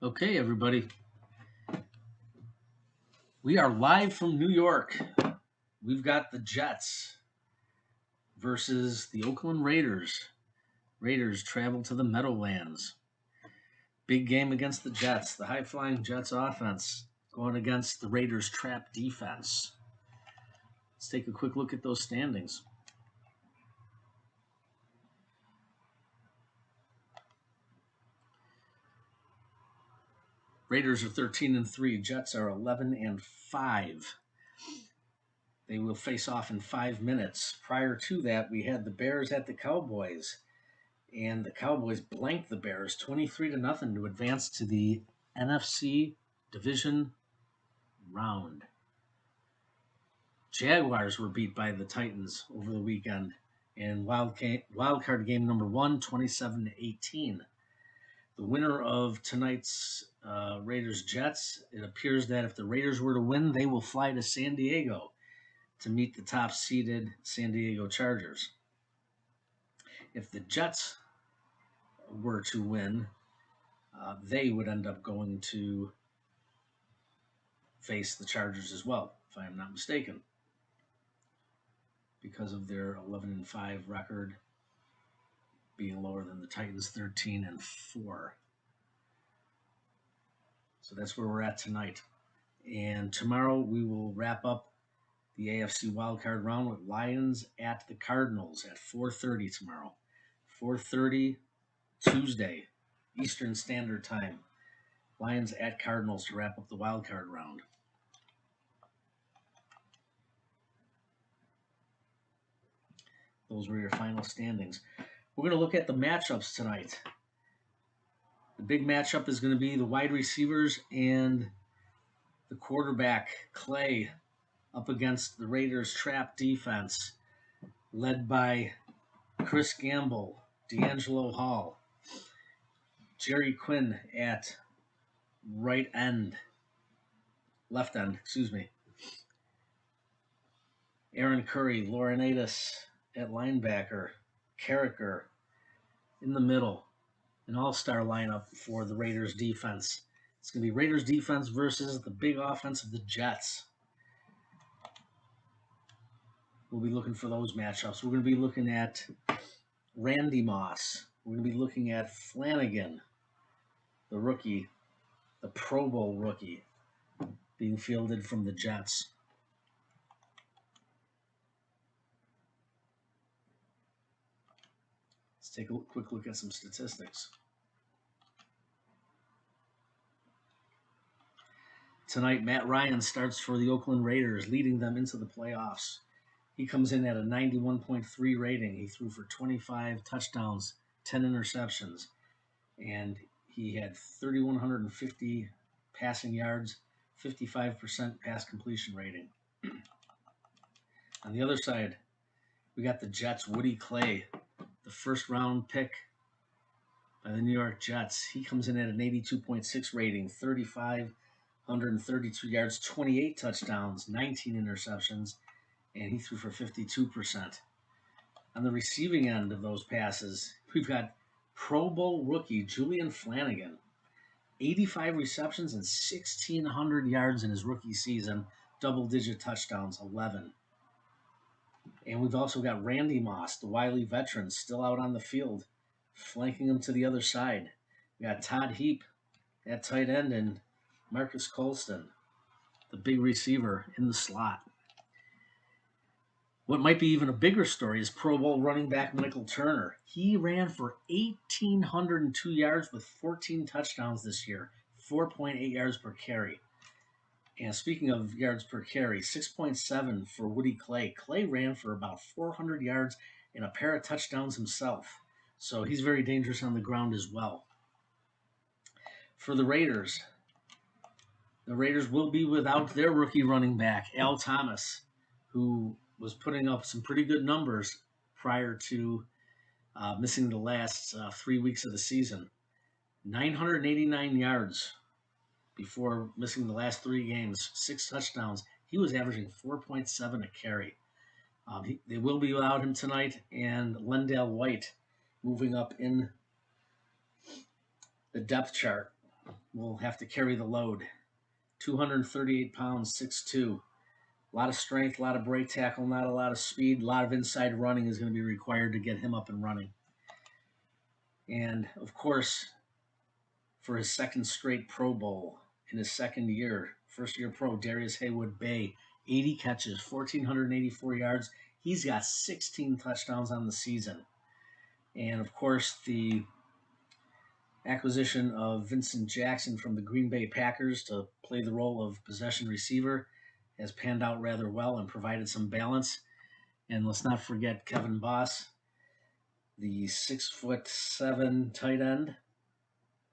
Okay, everybody. We are live from New York. We've got the Jets versus the Oakland Raiders. Raiders travel to the Meadowlands. Big game against the Jets. The high-flying Jets offense going against the Raiders' trap defense. Let's take a quick look at those standings. Raiders are 13-3. Jets are 11-5. They will face off in 5 minutes. Prior to that, we had the Bears at the Cowboys, and the Cowboys blanked the Bears 23-0 to advance to the NFC division round. Jaguars were beat by the Titans over the weekend in wild card game number 1, 27-18. The winner of tonight's Raiders-Jets, it appears that if the Raiders were to win, they will fly to San Diego to meet the top-seeded San Diego Chargers. If the Jets were to win, they would end up going to face the Chargers as well, if I am not mistaken, because of their 11-5 record being lower than the Titans' 13-4. So that's where we're at tonight. And tomorrow we will wrap up the AFC wildcard round with Lions at the Cardinals at 4:30 tomorrow. 4:30 Tuesday, Eastern Standard Time. Lions at Cardinals to wrap up the wildcard round. Those were your final standings. We're going to look at the matchups tonight. The big matchup is going to be the wide receivers and the quarterback, Clay, up against the Raiders' trap defense, led by Chris Gamble, D'Angelo Hall, Jerry Quinn at left end, Aaron Curry, Laurinaitis at linebacker, Carricker in the middle, an all-star lineup for the Raiders defense. It's going to be Raiders defense versus the big offense of the Jets. We'll be looking for those matchups. We're going to be looking at Randy Moss. We're going to be looking at Flanagan, the rookie, the Pro Bowl rookie, being fielded from the Jets. Let's take a quick look at some statistics. Tonight, Matt Ryan starts for the Oakland Raiders, leading them into the playoffs. He comes in at a 91.3 rating. He threw for 25 touchdowns, 10 interceptions, and he had 3,150 passing yards, 55% pass completion rating. On the other side, we got the Jets' Woody Clay, the first-round pick by the New York Jets. He comes in at an 82.6 rating, 3,532 yards, 28 touchdowns, 19 interceptions, and he threw for 52%. On the receiving end of those passes, we've got Pro Bowl rookie Julian Flanagan, 85 receptions and 1,600 yards in his rookie season, double-digit touchdowns, 11. And we've also got Randy Moss, the wily veteran, still out on the field, flanking him to the other side. We got Todd Heap at tight end and Marcus Colston, the big receiver, in the slot. What might be even a bigger story is Pro Bowl running back Michael Turner. He ran for 1,802 yards with 14 touchdowns this year, 4.8 yards per carry. And speaking of yards per carry, 6.7 for Woody Clay. Clay ran for about 400 yards and a pair of touchdowns himself. So he's very dangerous on the ground as well. For the Raiders will be without their rookie running back, Al Thomas, who was putting up some pretty good numbers prior to missing the last 3 weeks of the season. 989 yards before missing the last 3 games, 6 touchdowns. He was averaging 4.7 a carry. They will be without him tonight, and Lendale White, moving up in the depth chart, will have to carry the load. 238 pounds, 6'2". A lot of strength, a lot of break tackle, not a lot of speed, a lot of inside running is going to be required to get him up and running. And, of course, for his second straight Pro Bowl in his second year, first-year pro, Darius Haywood-Bay, 80 catches, 1,484 yards. He's got 16 touchdowns on the season. And, of course, the acquisition of Vincent Jackson from the Green Bay Packers to play the role of possession receiver has panned out rather well and provided some balance. And let's not forget Kevin Boss, the 6'7" tight end,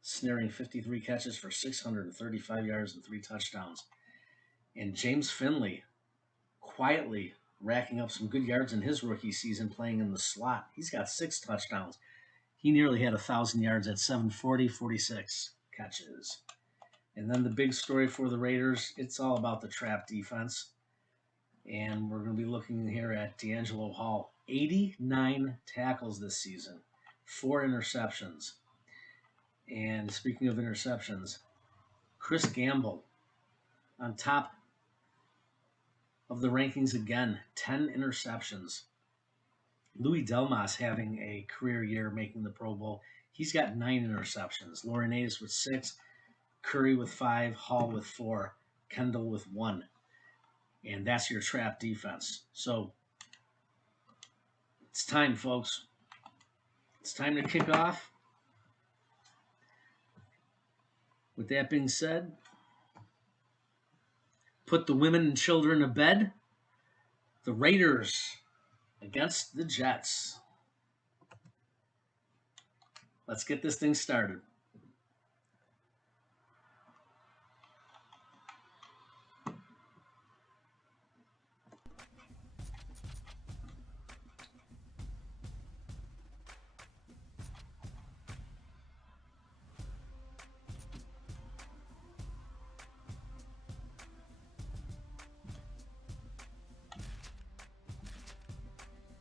snaring 53 catches for 635 yards and 3 touchdowns. And James Finley, quietly racking up some good yards in his rookie season playing in the slot. He's got 6 touchdowns. He nearly had 1,000 yards at 46 catches. And then the big story for the Raiders, it's all about the trap defense. And we're going to be looking here at D'Angelo Hall. 89 tackles this season, 4 interceptions. And speaking of interceptions, Chris Gamble on top of the rankings again, 10 interceptions. Louis Delmas having a career year making the Pro Bowl. He's got 9 interceptions. Laurinaitis with 6, Curry with 5, Hall with 4, Kendall with 1. And that's your trap defense. So it's time, folks. It's time to kick off. With that being said, put the women and children to bed. The Raiders against the Jets. Let's get this thing started.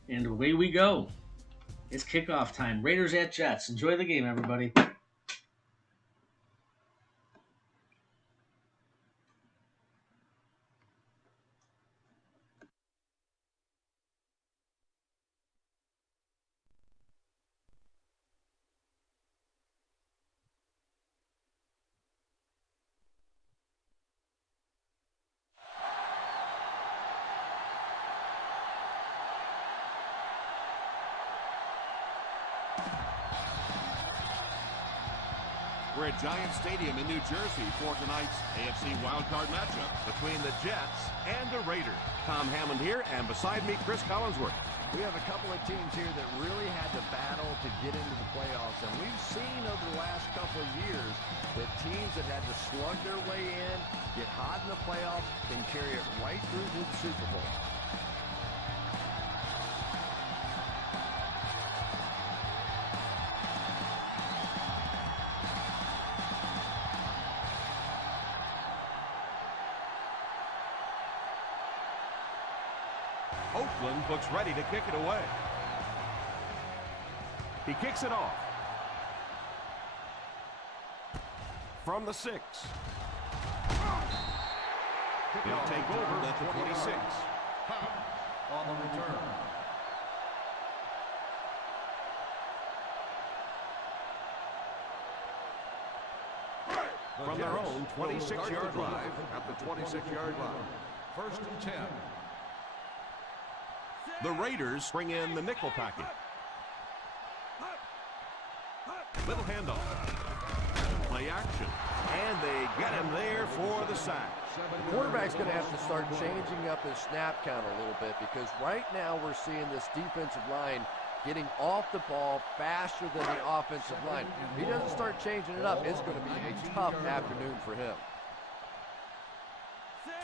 And away we go. It's kickoff time. Raiders at Jets. Enjoy the game, everybody. We're at Giant Stadium in New Jersey for tonight's AFC wildcard matchup between the Jets and the Raiders. Tom Hammond here, and beside me, Chris Collinsworth. We have a couple of teams here that really had to battle to get into the playoffs, and we've seen over the last couple of years that teams that had to slug their way in, get hot in the playoffs, can carry it right through to the Super Bowl. Oakland looks ready to kick it away. He kicks it off. From the 6. He'll take over at the 26. On the return. from their own 26-yard line. At the 26-yard line. 1st and 10. The Raiders bring in the nickel package. Little handoff. Play action. And they get him there for the sack. The quarterback's going to have to start changing up his snap count a little bit, because right now we're seeing this defensive line getting off the ball faster than the offensive line. If he doesn't start changing it up, it's going to be a tough afternoon for him.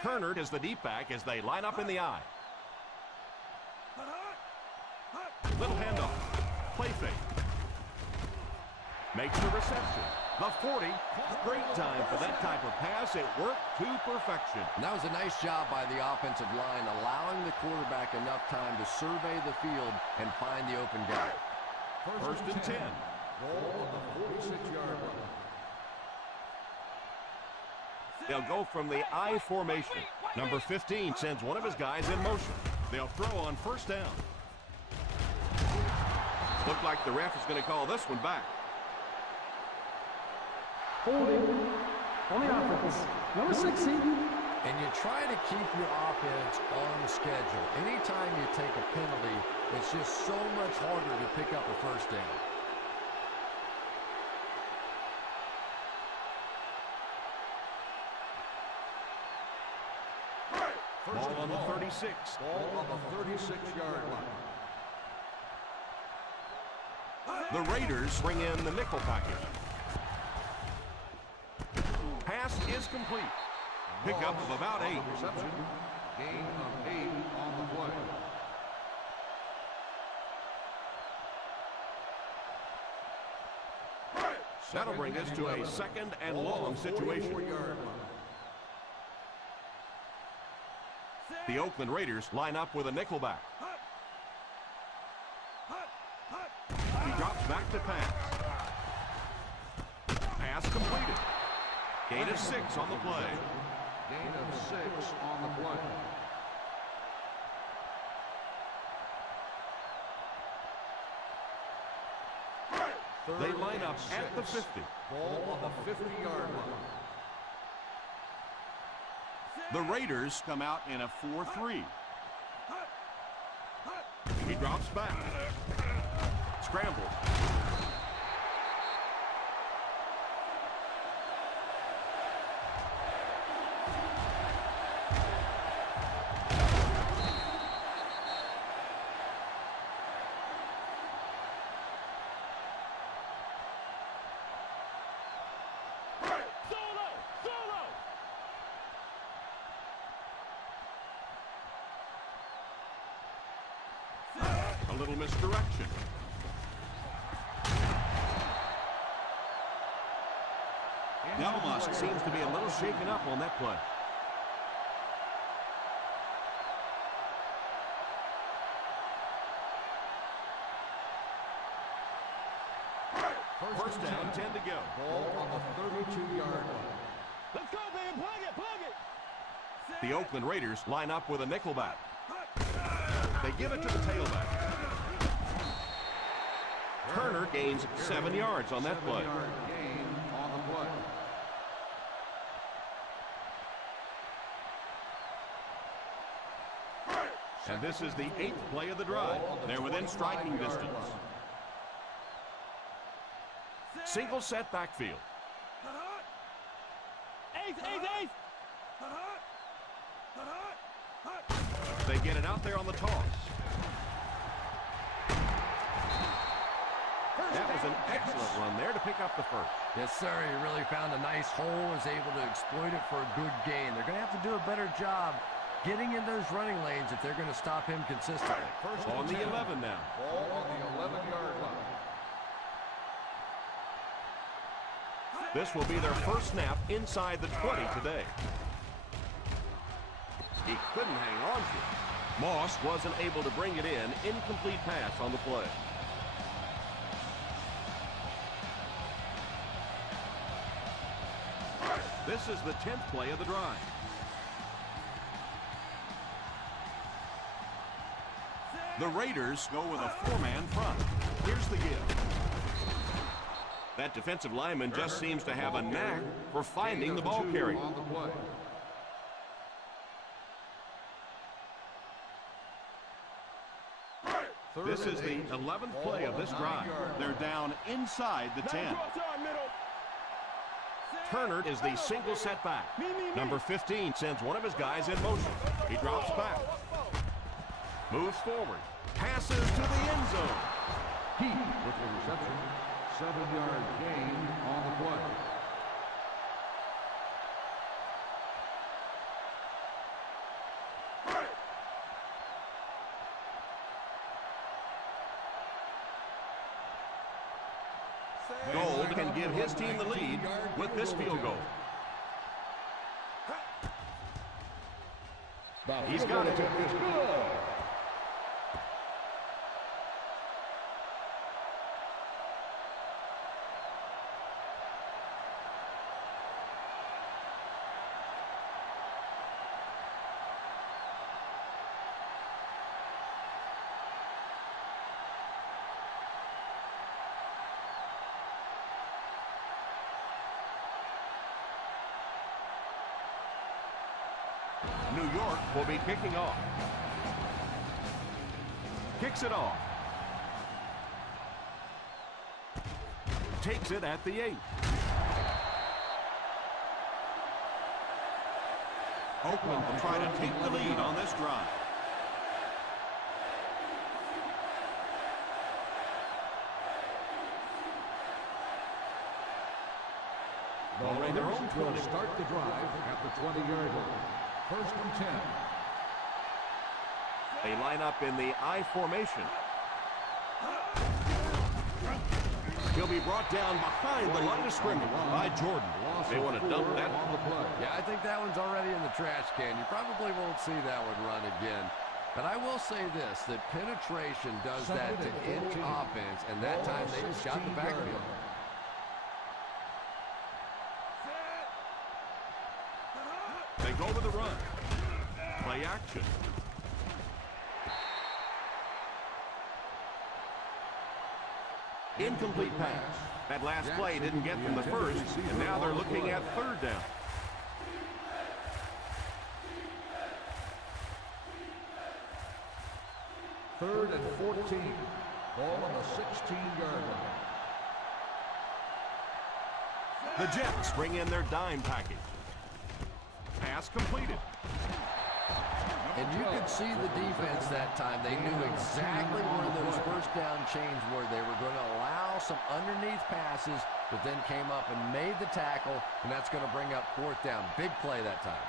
Turner is the deep back as they line up in the eye. Little handoff. Play fake. Makes the reception. The 40. Great time for that type of pass. It worked to perfection. And that was a nice job by the offensive line, allowing the quarterback enough time to survey the field and find the open guy. 1st and 10. Ball on the 46-yard line. They'll go from the I formation. Number 15 sends one of his guys in motion. They'll throw on 1st down. Looked like the ref is going to call this one back. Holding on the offense. Number 16. And you try to keep your offense on schedule. Anytime you take a penalty, it's just so much harder to pick up a 1st down. Ball on the 36. Ball on the 36-yard line. The Raiders bring in the nickel package. Pass is complete. Pickup of about 8. Reception. Gain of 8 on the play. That'll bring us to a 2nd and long situation. The Oakland Raiders line up with a nickelback. He drops back to pass. Pass completed. Gain of 6 on the play. Gain of 6 on the play. They line up at the 50. Ball on the 50-yard line. The Raiders come out in a 4-3. He drops back. Scrambles. A little misdirection. Delmas seems to be a little shaken up on that play. First down, 10 to go. Ball on the 32-yard line. Let's go, baby. Plug it. The Oakland Raiders line up with a nickelback. They give it to the tailback. Turner gains 7 yards on that play. 7-yard gain on the play. And this is the 8th play of the drive. They're within striking distance. Single set backfield. Ace. They get it out there on the toss. That was an excellent run there to pick up the first. Yes, sir. He really found a nice hole, was able to exploit it for a good gain. They're going to have to do a better job getting in those running lanes if they're going to stop him consistently. First On the 11 now. Ball on the 11-yard line. This will be their first snap inside the 20 today. He couldn't hang on to it. Moss wasn't able to bring it in. Incomplete pass on the play. This is the 10th play of the drive. The Raiders go with a 4-man front. Here's the give. That defensive lineman just seems to have a knack for finding the ball carrier. This is the 11th play of this drive. They're down inside the 10. Turner is the single setback. Number 15 sends one of his guys in motion. He drops back. Moves forward. Passes to the end zone. Heat with the reception. 7-yard gain on the play. Gold can give his team the lead with this field goal. He's got it. New York will be kicking off. Kicks it off. Takes it at the 8. Oakland will try to take the lead on this drive. The Raiders will start the drive at the 20-yard line. First and 10. They line up in the I formation. He'll be brought down behind the line of scrimmage by Jordan. They want to dump that. Yeah, I think that one's already in the trash can. You probably won't see that one run again. But I will say this, that penetration does that to any offense, and that time they just got the backfield. They go with the run. Play action. Incomplete pass. That last play didn't get them the first, and now they're looking at third down. Third and 14. Ball on the 16-yard line. The Jets bring in their dime package. Pass completed. And you could see the defense that time. They knew exactly where those first down chains were. They were going to allow some underneath passes, but then came up and made the tackle, and that's going to bring up fourth down. Big play that time.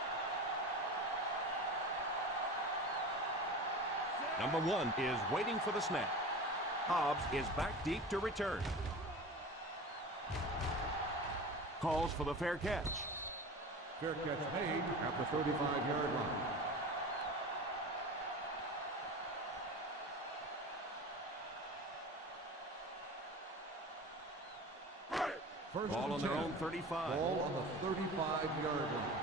Number 1 is waiting for the snap. Hobbs is back deep to return. Calls for the fair catch. Fair catch made at the 35-yard line. First Ball on their own 35. Ball on the 35-yard line.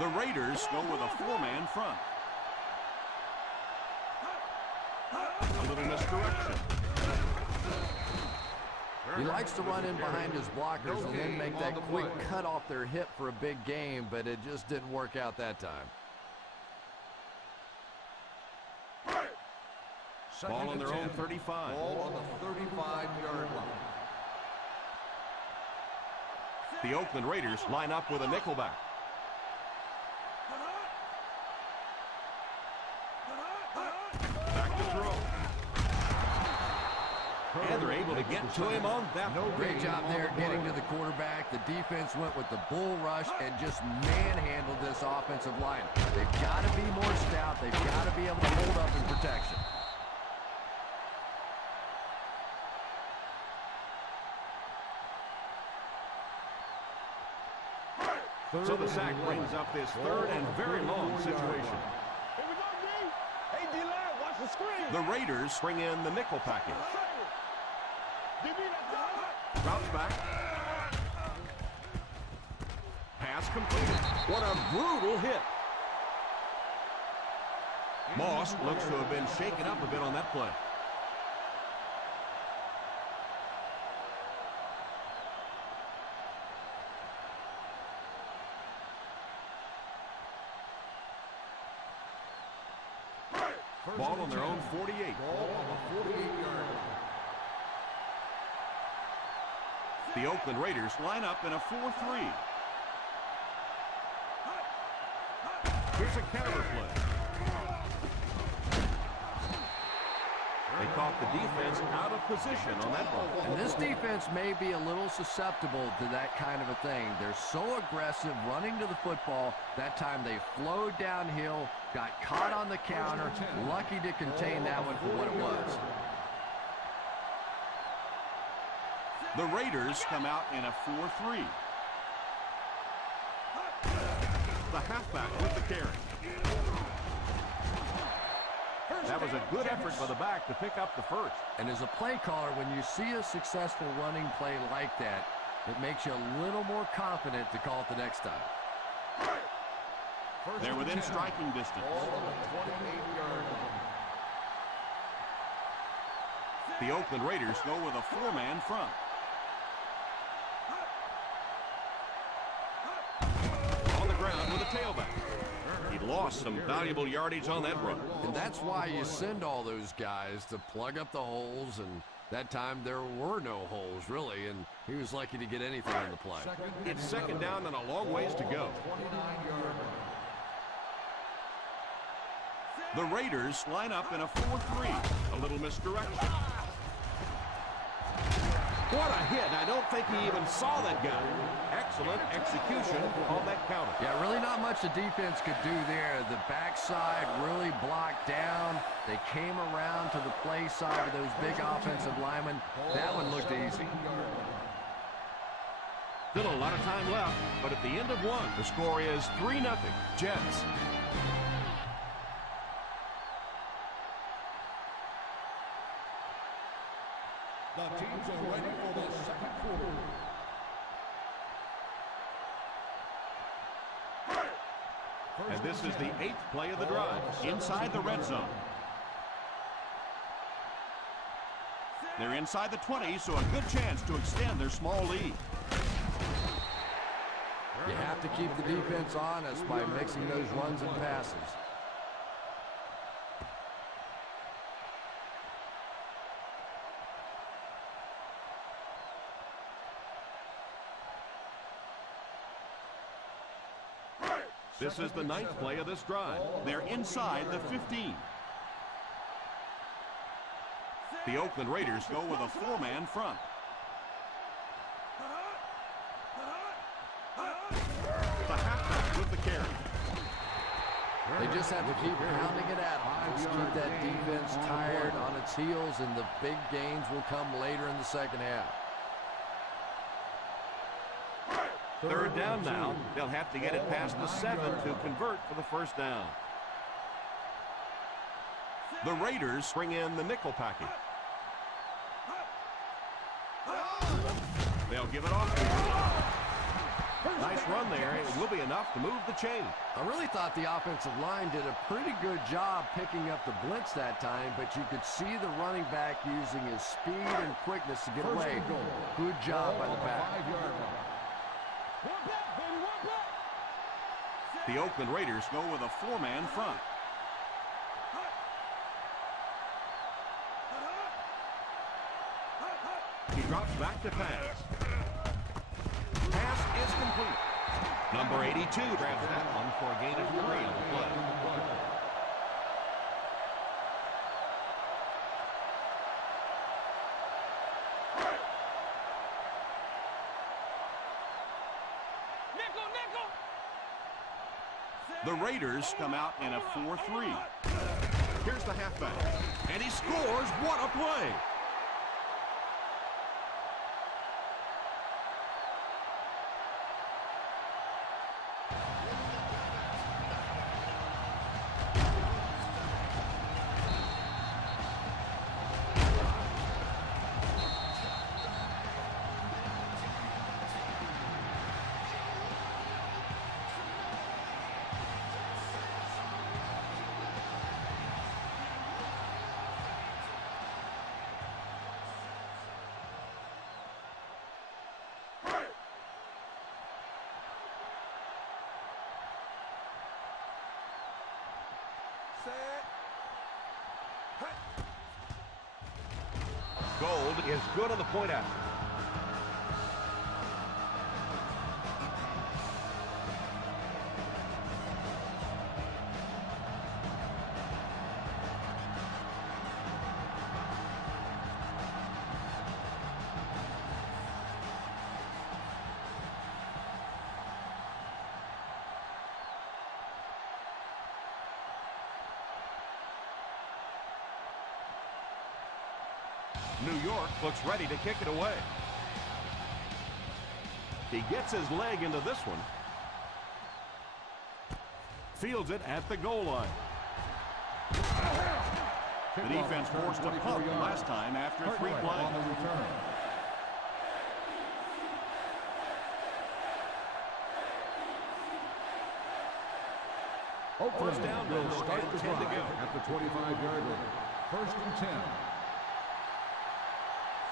The Raiders go with a 4-man front. A little misdirection. He likes to run in behind his blockers and then make that quick cut off their hip for a big game, but it just didn't work out that time. Ball on their own 35. Ball on the 35-yard line. The Oakland Raiders line up with a nickelback. Back to throw. And they're able to get to him on that. Great job there getting to the quarterback. The defense went with the bull rush and just manhandled this offensive line. They've got to be more stout. They've got to be able to hold up in protection. So the sack brings up this third and very long situation. Here we go, D. Hey, D-line, watch the screen. The Raiders bring in the nickel package. Drops back. Pass completed. What a brutal hit. Moss looks to have been shaken up a bit on that play. Ball on their own 48. Ball on the 48-yard line. The Oakland Raiders line up in a 4-3. Here's a counter play. They caught the defense out of position on that ball. And this defense may be a little susceptible to that kind of a thing. They're so aggressive running to the football. That time they flowed downhill, got caught on the counter, lucky to contain that one for what it was. The Raiders come out in a 4-3. The halfback with the carry. That was a good effort by the back to pick up the first. And as a play caller, when you see a successful running play like that, it makes you a little more confident to call it the next time. They're within striking distance. Ball on the 28-yard line. The Oakland Raiders go with a four-man front. On the ground with a tailback. He lost some valuable yardage on that run. And that's why you send all those guys to plug up the holes, and that time there were no holes, really, and he was lucky to get anything on the play. It's second down and a long ways to go. 29-yard line. The Raiders line up in a 4-3. A little misdirection. What a hit. I don't think he even saw that guy. Excellent execution on that counter. Yeah, really not much the defense could do there. The backside really blocked down. They came around to the play side of those big offensive linemen. That one looked easy. Still a lot of time left, but at the end of one, the score is 3-0 Jets. The teams are ready for the second quarter. And this is the 8th play of the drive, inside the red zone. They're inside the 20, so a good chance to extend their small lead. You have to keep the defense honest by mixing those runs and passes. This is the 9th play of this drive. They're inside the 15. The Oakland Raiders go with a four-man front. The halfback with the carry. They just have to keep pounding it at them. Just keep that defense tired on its heels, and the big gains will come later in the second half. Third down now. They'll have to get it past the 7 to convert for the first down. The Raiders bring in the nickel package. They'll give it off. Nice run there. It will be enough to move the chain. I really thought the offensive line did a pretty good job picking up the blitz that time, but you could see the running back using his speed and quickness to get away. Good job by the back. 5-yard line. One back, baby, one back. The Oakland Raiders go with a four-man front. He drops back to pass. Pass is complete. Number 82 grabs that one for a gain of 3 on the play. Nickel, nickel. The Raiders come out in a 4-3. Here's the halfback. And he scores. What a play! Gold is good on the point after. New York looks ready to kick it away. He gets his leg into this one. Fields it at the goal line. The defense forced a punt last time after 3 plays. First down will start the 10 to go. At the 25-yard line. First and 10.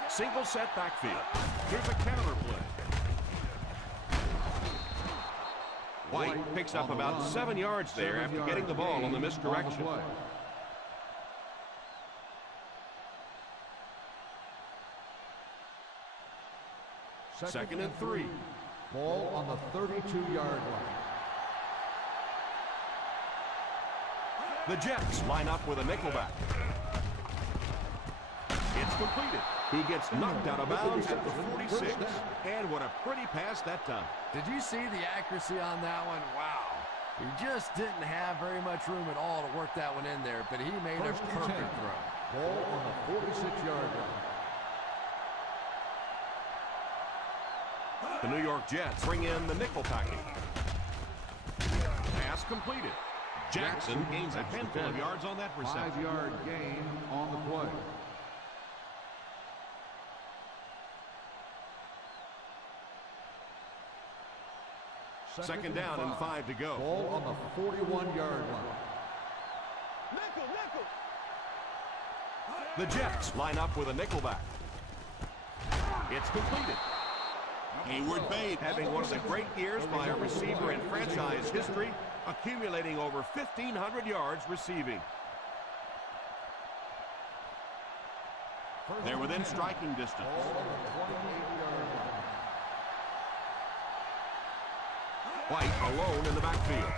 Single set backfield. Here's a counter play. White picks up about 7 yards there after getting the ball on the misdirection. Second and 3. Ball on the 32-yard line. The Jets line up with a nickelback. It's completed. He gets knocked out of bounds at the 46. And what a pretty pass that time. Did you see the accuracy on that one? Wow. He just didn't have very much room at all to work that one in there, but he made a perfect throw. Ball on the 46-yard line. The New York Jets bring in the nickel package. Pass completed. Jackson gains a handful of yards on that reception. 5-yard gain on the play. Second down and 5 to go. Ball on the 41-yard line. Nickel, nickel. The Jets line up with a nickelback. It's completed. Hayward Bade having one of the great years by a receiver in franchise history, accumulating over 1,500 yards receiving. They're within striking distance. White alone in the backfield.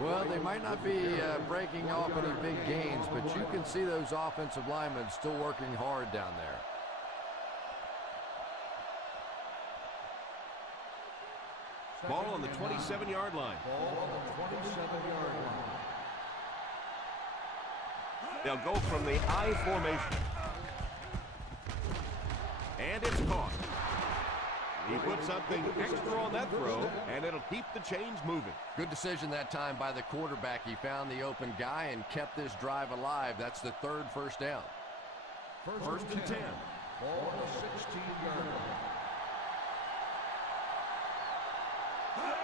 Well, they might not be breaking off any big gains, but you can see those offensive linemen still working hard down there. Ball on the 27-yard line. Ball on the 27-yard line. They'll go from the I formation. And it's caught. He put something extra on that throw, and it'll keep the chains moving. Good decision that time by the quarterback. He found the open guy and kept this drive alive. That's the third first down. First and 10. Ball on the 16-yard line.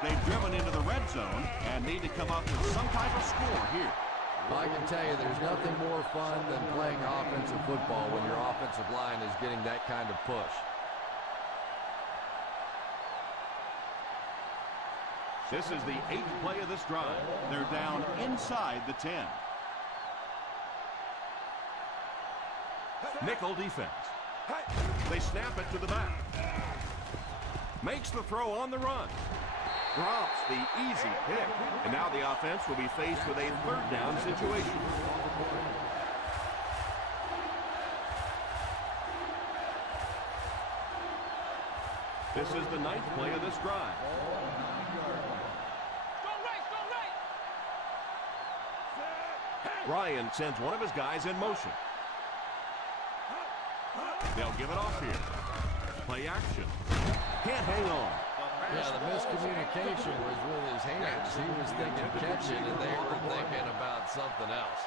They've driven into the red zone and need to come up with some type of score here. Well, I can tell you there's nothing more fun than playing offensive football when your offensive line is getting that kind of push. This is the 8th play of this drive. They're down inside the 10. Nickel defense. They snap it to the back. Makes the throw on the run. Drops the easy pick. And now the offense will be faced with a third down situation. This is the 9th play of this drive. Ryan sends one of his guys in motion. They'll give it off here. Play action. Can't hang on. Yeah, the miscommunication was with his hands. He was thinking catching, and they were thinking about something else.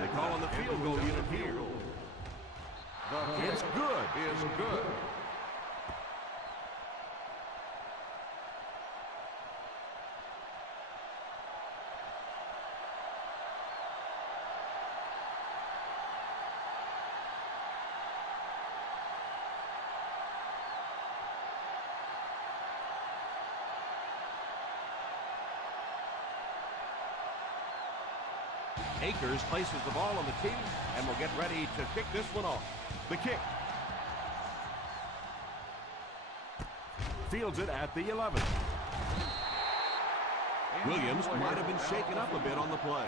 They call on the field goal unit here. It's good. Is good. Akers places the ball on the tee and will get ready to kick this one off. The kick. Fields it at the 11. Williams might have been shaken up a bit on the play.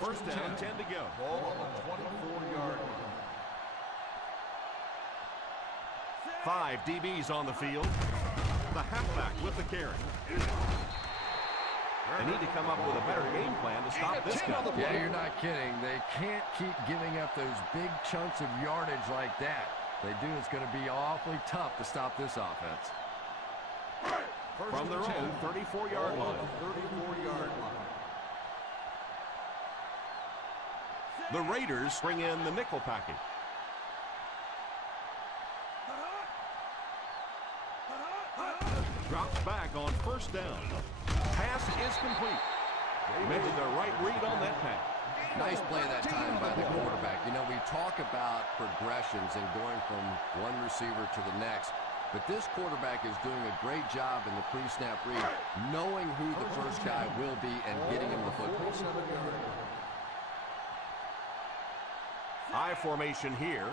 First down, 10 to go. Ball on the 24-yard line. 5 DBs on the field. The halfback with the carry. They need to come up with a better game plan to stop this guy. Yeah, you're not kidding. They can't keep giving up those big chunks of yardage like that. They do, it's going to be awfully tough to stop this offense. From their own 34-yard line. 34-yard line. The Raiders bring in the nickel package. Drops back on first down. Pass is complete. They made the right read on that pass. Nice play that time by the quarterback. You know, we talk about progressions and going from one receiver to the next, but this quarterback is doing a great job in the pre-snap read, knowing who the first guy will be and getting him the football. I formation here.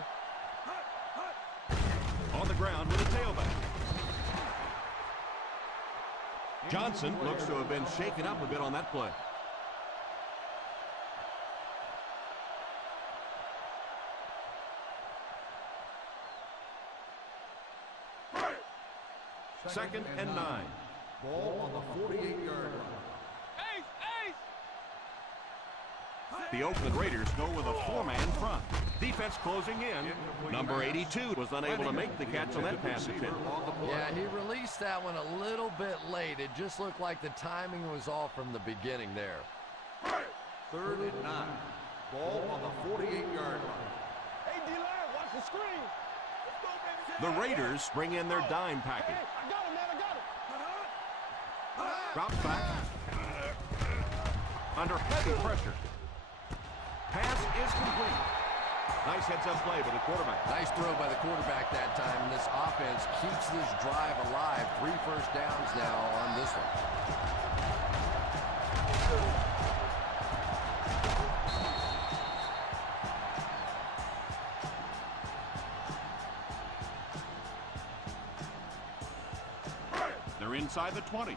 On the ground with a tailback. Johnson looks to have been shaken up a bit on that play. Second and 9. Ball on the 48-yard line. The Oakland Raiders go with a 4-man front. Defense closing in. Number 82 was unable to make the catch on that pass attempt. Yeah, he released that one a little bit late. It just looked like the timing was off from the beginning there. 3rd and 9. Ball on the 48-yard line. Hey, D-line, watch the screen. Let's go, baby. The Raiders bring in their dime package. Hey, I got him, man, I got him. Drops back. Under heavy pressure. Pass is complete. Nice heads-up play by the quarterback. Nice throw by the quarterback that time. And this offense keeps this drive alive. 3 first downs now on this one. They're inside the 20.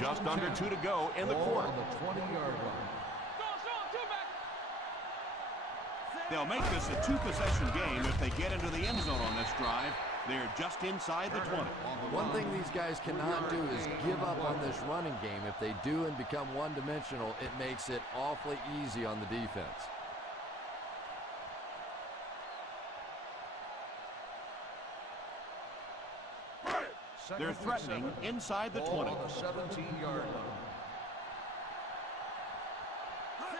Just under 2 to go in the quarter. On the 20-yard line. They'll make this a 2-possession game if they get into the end zone on this drive. They're just inside the 20. One thing these guys cannot do is give up on this running game. If they do and become one-dimensional, it makes it awfully easy on the defense. They're threatening inside the 20. Ball on the 17-yard line.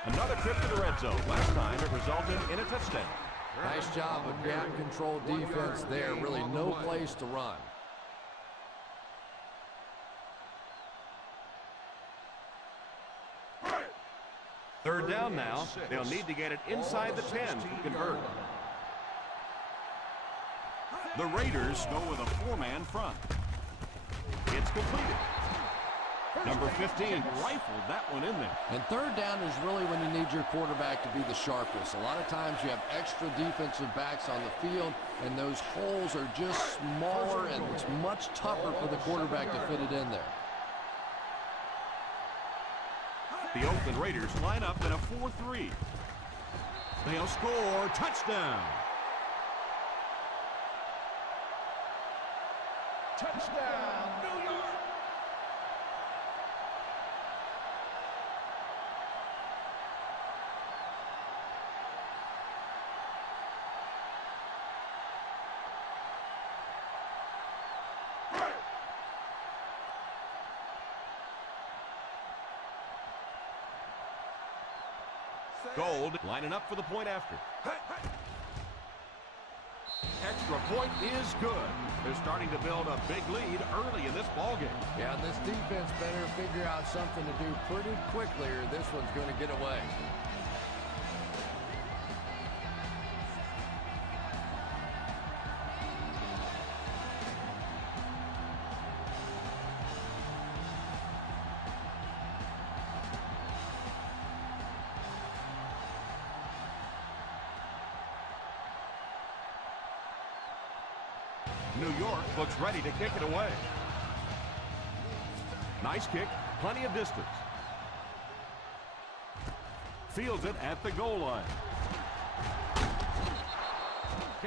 Another trip to the red zone. Last time it resulted in a touchdown. Nice job of gap control defense there. Really no place to run. Third down now. They'll need to get it inside the 10 to convert. The Raiders go with a 4-man front. It's completed. Number 15 rifled that one in there. And third down is really when you need your quarterback to be the sharpest. A lot of times you have extra defensive backs on the field, and those holes are just smaller, and it's much tougher for the quarterback to fit it in there. The Oakland Raiders line up in a 4-3. They'll score. Touchdown. Touchdown, New York. Gold lining up for the point after. Extra point is good. They're starting to build a big lead early in this ballgame. Yeah, this defense better figure out something to do pretty quickly or this one's going to get away. New York looks ready to kick it away. Nice kick, plenty of distance. Fields it at the goal line.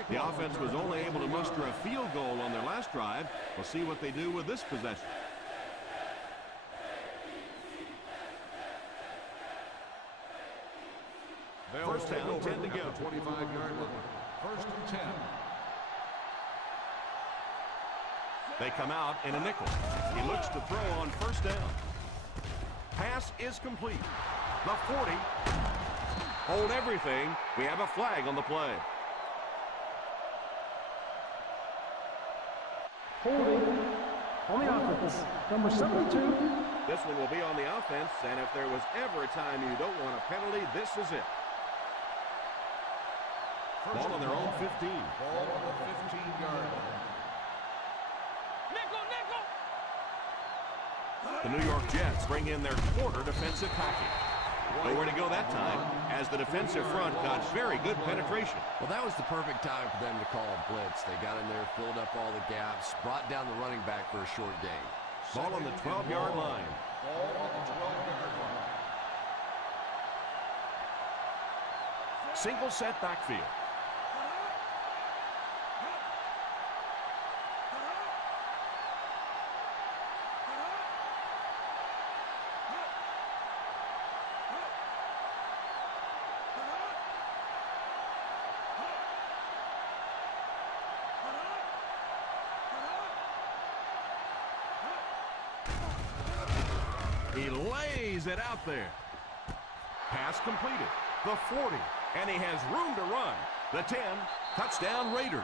The offense was only able to muster a field goal on their last drive. We'll see what they do with this possession. First down, 10 to go. 25-yard line. First and 10. They come out in a nickel. He looks to throw on first down. Pass is complete. The 40. Hold everything. We have a flag on the play. Holding on the offense. Number 72. This one will be on the offense, and if there was ever a time you don't want a penalty, this is it. Ball on their own 15. Ball on the 15-yard line. The New York Jets bring in their quarter defensive package. Nowhere to go that time, as the defensive front got very good penetration. Well, that was the perfect time for them to call a blitz. They got in there, filled up all the gaps, brought down the running back for a short gain. Ball on the 12-yard line. Ball on the 12-yard line. Single set backfield. He lays it out there. Pass completed. The 40. And he has room to run. The 10. Touchdown Raiders.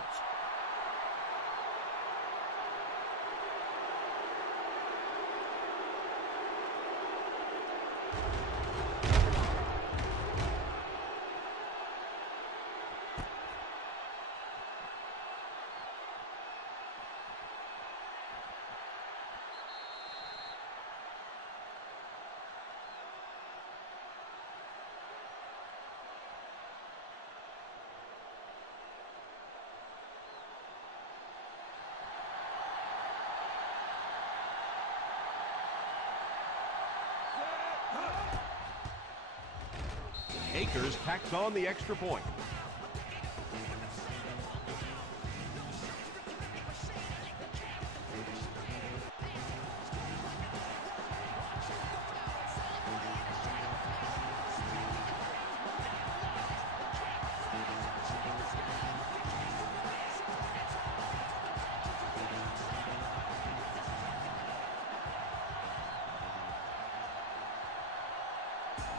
Akers tacks on the extra point.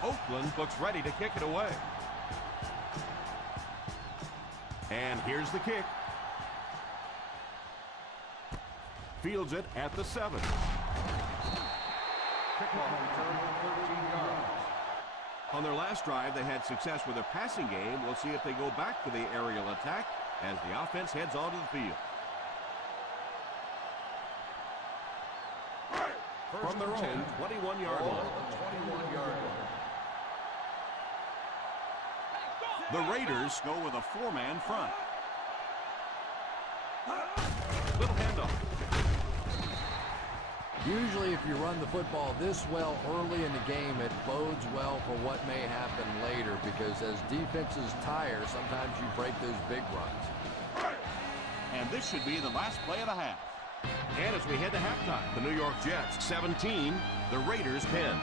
Oakland looks ready to kick it away. And here's the kick. Fields it at the 7. Kickoff return for 13 yards. On their last drive, they had success with their passing game. We'll see if they go back to the aerial attack as the offense heads onto the field. From their own 21-yard line. 21-yard line. The Raiders go with a 4-man front. Little handoff. Usually if you run the football this well early in the game, it bodes well for what may happen later because as defenses tire, sometimes you break those big runs. And this should be the last play of the half. And as we head to halftime, the New York Jets 17, the Raiders 10.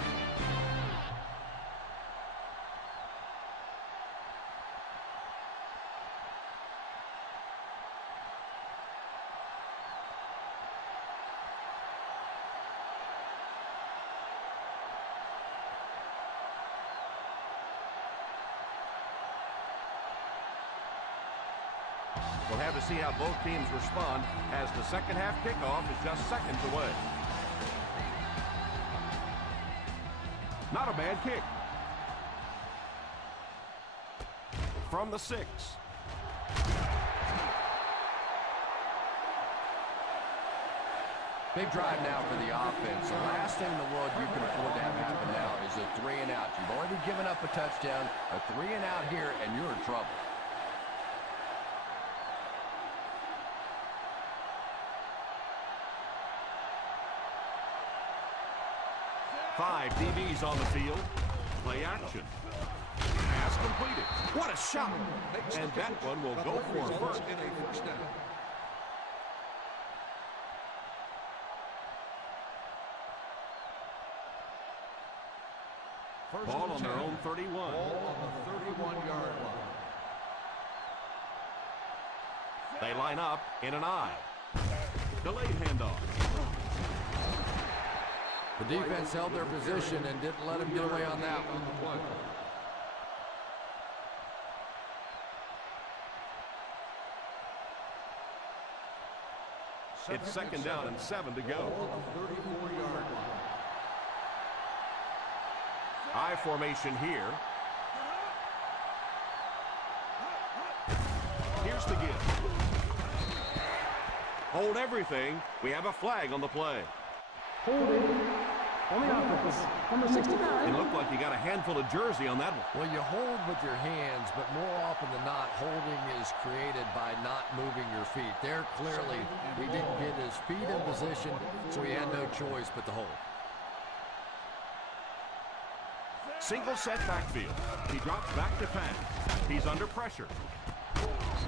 We'll have to see how both teams respond as the second half kickoff is just seconds away. Not a bad kick. From the 6. Big drive now for the offense. The last thing in the world you can afford to have happen now is a 3-and-out. You've already given up a touchdown, a 3-and-out here, and you're in trouble. Five DBs on the field. Play action. Pass completed. What a shot! And that one will go for a first. In a first down. Ball on their own 31. Ball on the 31-yard line. They line up in an I. Delayed handoff. The defense held their position and didn't let them get away on that one. It's second down and 7 to go. Ball on the 34-yard line. I formation here. Here's the give. Hold everything. We have a flag on the play. Holding on the offense. Number 69. It looked like you got a handful of jersey on that one. Well, you hold with your hands, but more often than not, holding is created by not moving your feet. There, clearly, he didn't get his feet in position, so he had no choice but to hold. Single set backfield. He drops back to pass. He's under pressure.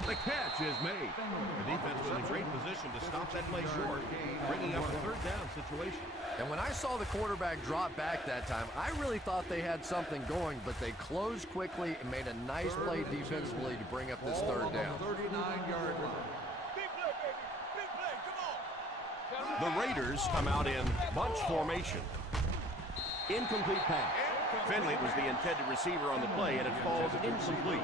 The catch is made. The defense was in great position to stop that play short, bringing up a third down situation. And when I saw the quarterback drop back that time, I really thought they had something going, but they closed quickly and made a nice play defensively to bring up this third down. 39-yard line. Big play, baby. Big play. Come on. The Raiders come out in bunch formation. Incomplete pass. Finley was the intended receiver on the play, and it falls incomplete.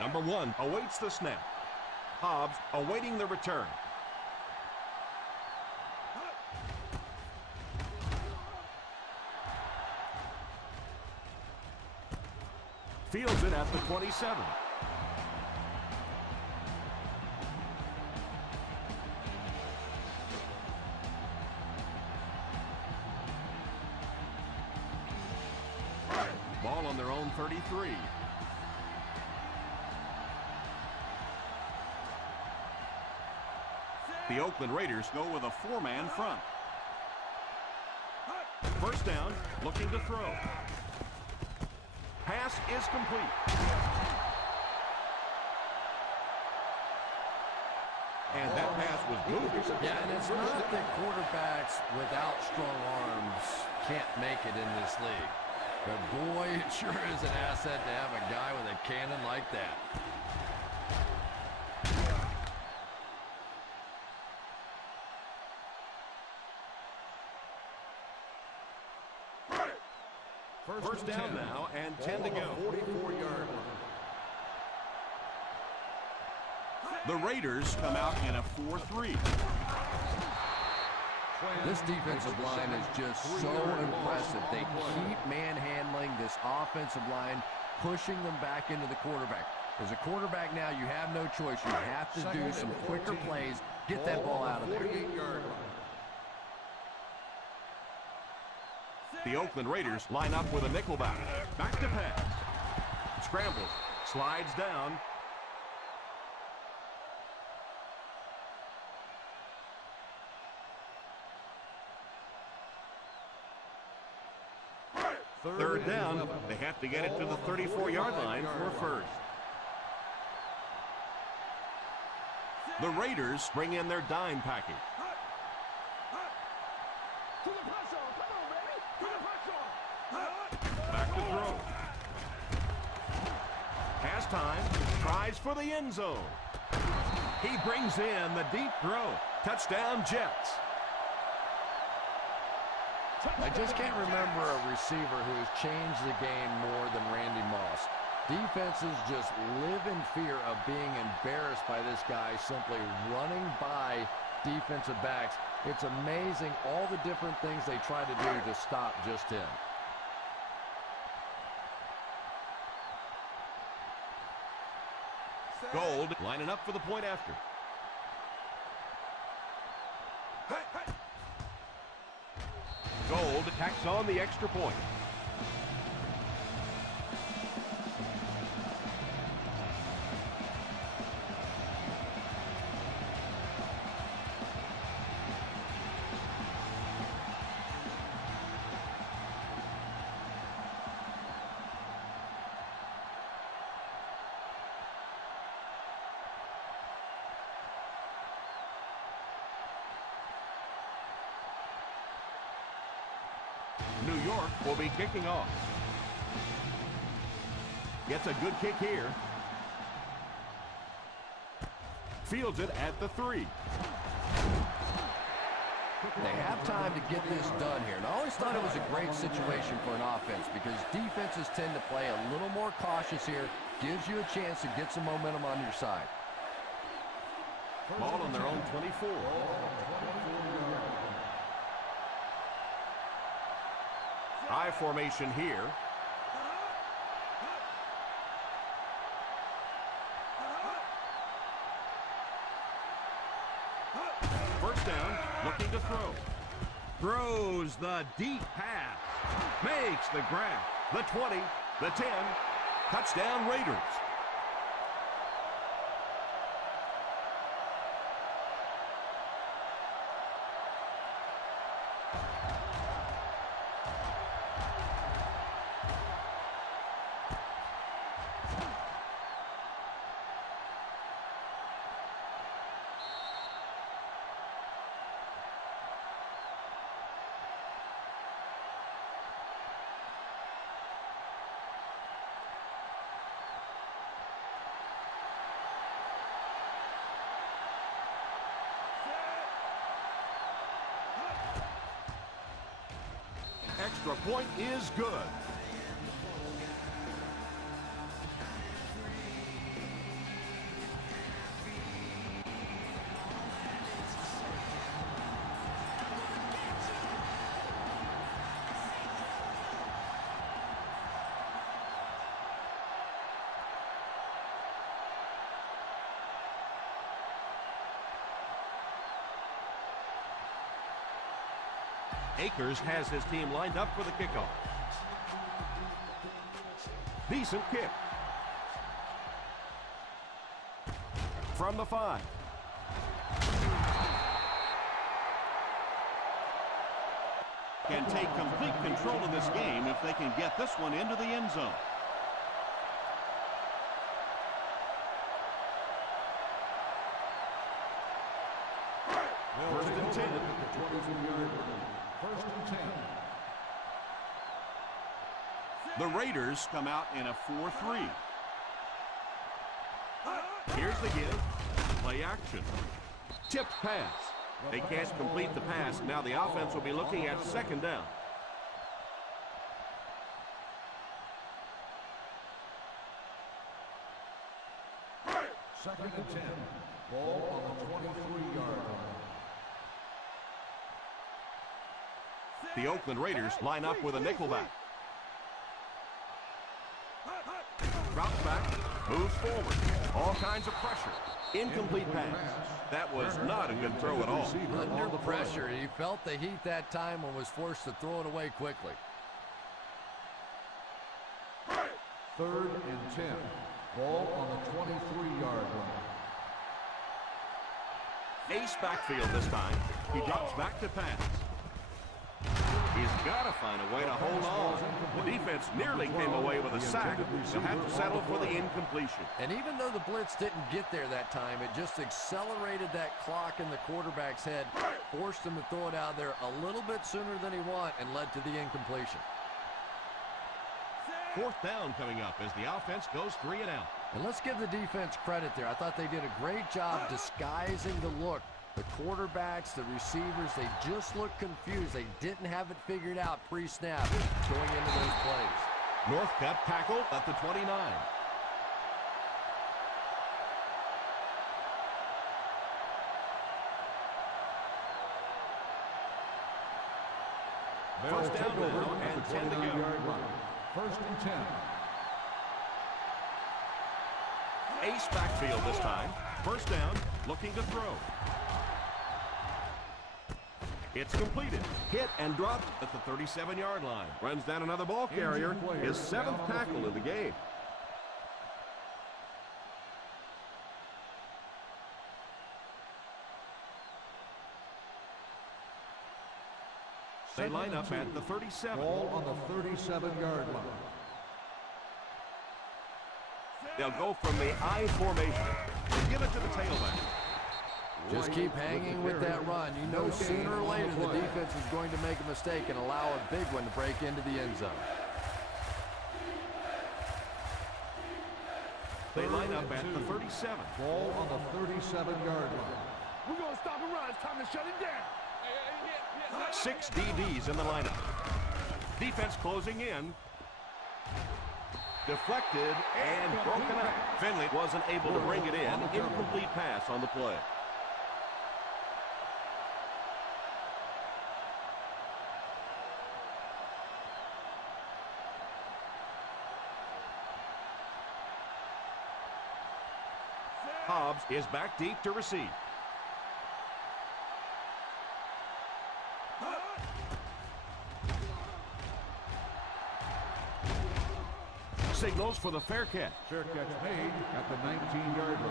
Number 1 awaits the snap. Hobbs awaiting the return. Fields it at the 27. Ball on their own 33. The Oakland Raiders go with a four-man front. First down, looking to throw. Pass is complete. And that pass was moved. Yeah, and it's not that quarterbacks without strong arms can't make it in this league. But boy, it sure is an asset to have a guy with a cannon like that. First down now and 10 to go. 44-yard line. The Raiders come out in a 4-3. This defensive line is just so impressive. They keep manhandling this offensive line, pushing them back into the quarterback. As a quarterback now, you have no choice. You have to do some quicker plays, get that ball out of there. 48-yard line. The Oakland Raiders line up with a nickelback. Back to pass. Scrambles. Slides down. Third down. They have to get it to the 34-yard line for a first. The Raiders bring in their dime package. To the pressure. Come on, baby. To the pressure. Back to throw. Pass time. Tries for the end zone. He brings in the deep throw. Touchdown, Jets. I just can't remember a receiver who has changed the game more than Randy Moss. Defenses just live in fear of being embarrassed by this guy simply running by defensive backs. It's amazing all the different things they try to do to stop just him. Gold lining up for the point after. Gold tacks on the extra point. New York will be kicking off. Gets a good kick here. Fields it at the 3. They have time to get this done here. And I always thought it was a great situation for an offense because defenses tend to play a little more cautious here. Gives you a chance to get some momentum on your side. Ball on their own 24. I formation here. First down, looking to throw. Throws the deep pass. Makes the grab. The 20, the 10. Touchdown Raiders. Extra point is good. Akers has his team lined up for the kickoff. Decent kick. From the 5. Can take complete control of this game if they can get this one into the end zone. First and 10. First and 10. The Raiders come out in a 4-3. Here's the give. Play action. Tipped pass. They can't complete the pass. Now the offense will be looking at second down. Second and 10. Ball on the 23-yard line. The Oakland Raiders line up with a nickelback. Drops back, moves forward. All kinds of pressure. Incomplete pass. That was not a good throw at all. Under pressure, he felt the heat that time and was forced to throw it away quickly. Third and 10. Ball on the 23-yard line. Ace backfield this time. He drops back to pass. He's got to find a way to hold on. The defense nearly came away with a sack. They'll have to settle for the incompletion. And even though the blitz didn't get there that time, it just accelerated that clock in the quarterback's head, forced him to throw it out there a little bit sooner than he wanted, and led to the incompletion. Fourth down coming up as the offense goes 3 and out. And let's give the defense credit there. I thought they did a great job disguising the look The quarterbacks, the receivers, they just look confused. They didn't have it figured out pre-snap going into those plays. Northcutt tackled at the 29. First down now and 10 to go. First and 10. Ace backfield this time. First down, looking to throw. It's completed. Hit and dropped at the 37-yard line. Runs down another ball carrier. His 7th tackle of the game. They line up at the 37. Ball on the 37-yard line. They'll go from the I formation and give it to the tailback. Just keep hanging with that run. You know sooner or later the defense is going to make a mistake and allow a big one to break into the end zone. They line up at the 37. Ball on the 37-yard line. We're going to stop and run. It's time to shut it down. 6 DBs in the lineup. Defense closing in. Deflected and broken up. Finley wasn't able to bring it in. Incomplete pass on the play. Hobbs is back deep to receive. Signals for the fair catch. Fair catch made at the 19-yard line.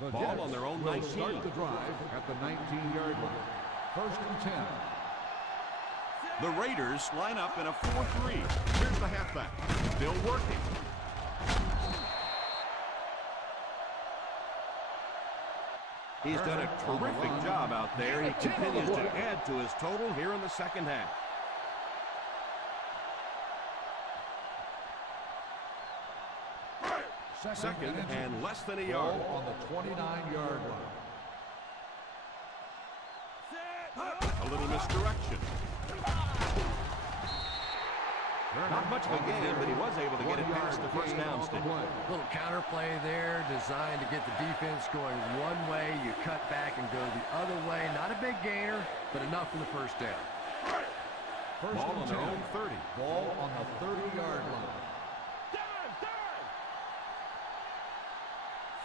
The Ball Jets on their own will 19. start the drive at the 19-yard line. First and 10. The Raiders line up in a 4-3. Here's the halfback. Still working. He's done a terrific job out there. He continues to add to his total here in the second half. Second and less than a yard. Ball on the 29-yard line. A little misdirection. Not much of a gain, but he was able to get it past the first down stick. Little counter play there designed to get the defense going one way. You cut back and go the other way. Not a big gainer, but enough for the first down. Ball on their own 30. Ball on the 30-yard line.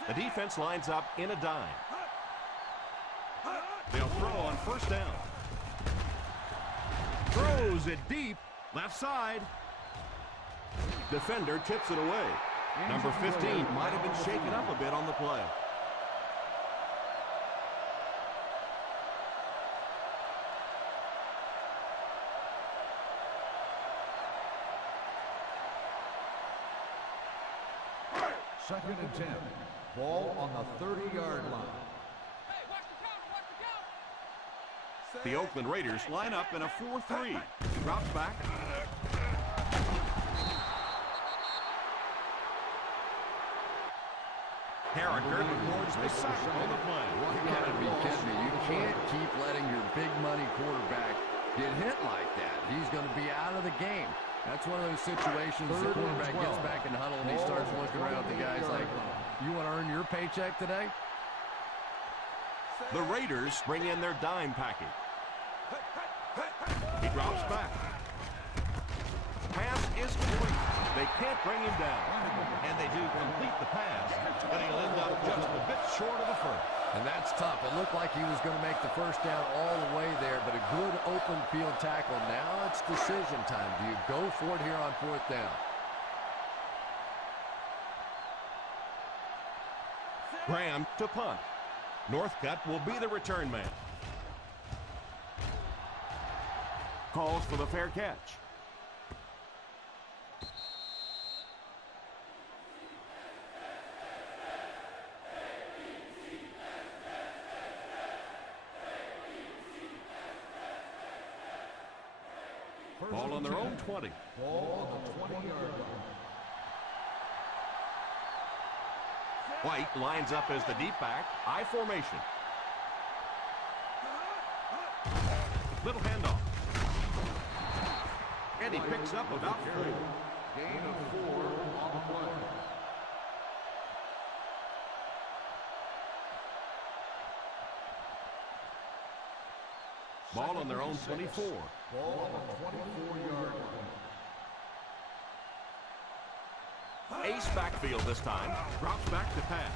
The defense lines up in a dime. They'll throw on first down. Throws it deep. Left side. Defender tips it away. Number 15 might have been shaken up a bit on the play. Second and 10. Ball on the 30-yard line. The Oakland Raiders line up in a 4-3. Drops back. Harriker records the sack on the play. You gotta be kidding me. You can't keep letting your big money quarterback get hit like that. He's going to be out of the game. That's one of those situations the quarterback gets back in the huddle and he starts looking around at the guys like, you want to earn your paycheck today? The Raiders bring in their dime package. He drops back. Pass is complete. They can't bring him down. And they do complete the pass, but he'll end up just a bit short of the first. And that's tough. It looked like he was going to make the first down all the way there, but a good open field tackle. Now it's decision time. Do you go for it here on fourth down? Graham to punt. Northcutt will be the return man. Calls for the fair catch. Ball Ball on their own 20. Ball on the 20-yard line. White lines up as the deep back. I formation. Little handoff. And he picks up about 4. Gain of 4 on the play. Ball on their own 24. Ball on the 24-yard line. Ace backfield this time. Drops back to pass.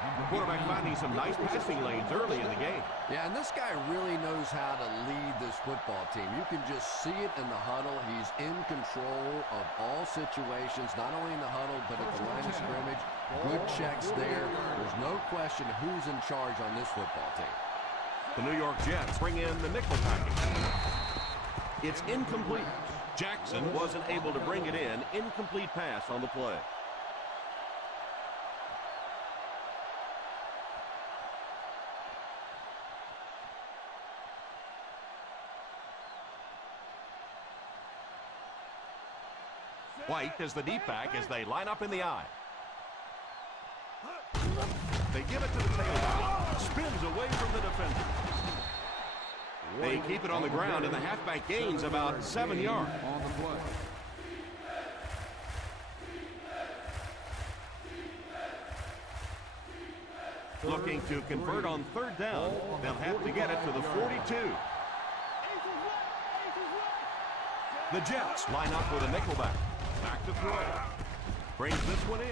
The quarterback finding some nice passing lanes early in the game. Yeah, and this guy really knows how to lead this football team. You can just see it in the huddle. He's in control of all situations, not only in the huddle, but at the line of scrimmage. Good checks there. There's no question who's in charge on this football team. The New York Jets bring in the nickel package. It's incomplete. Jackson wasn't able to bring it in. Incomplete pass on the play. White is the deep back as they line up in the eye. They give it to the tailback. Spins away from the defender. They keep it on the ground, and the halfback gains about 7 yards. On the play. Looking to convert on 3rd down. They'll have to get it to the 42. The Jets line up with a nickelback. Back to throw. Brings this one in.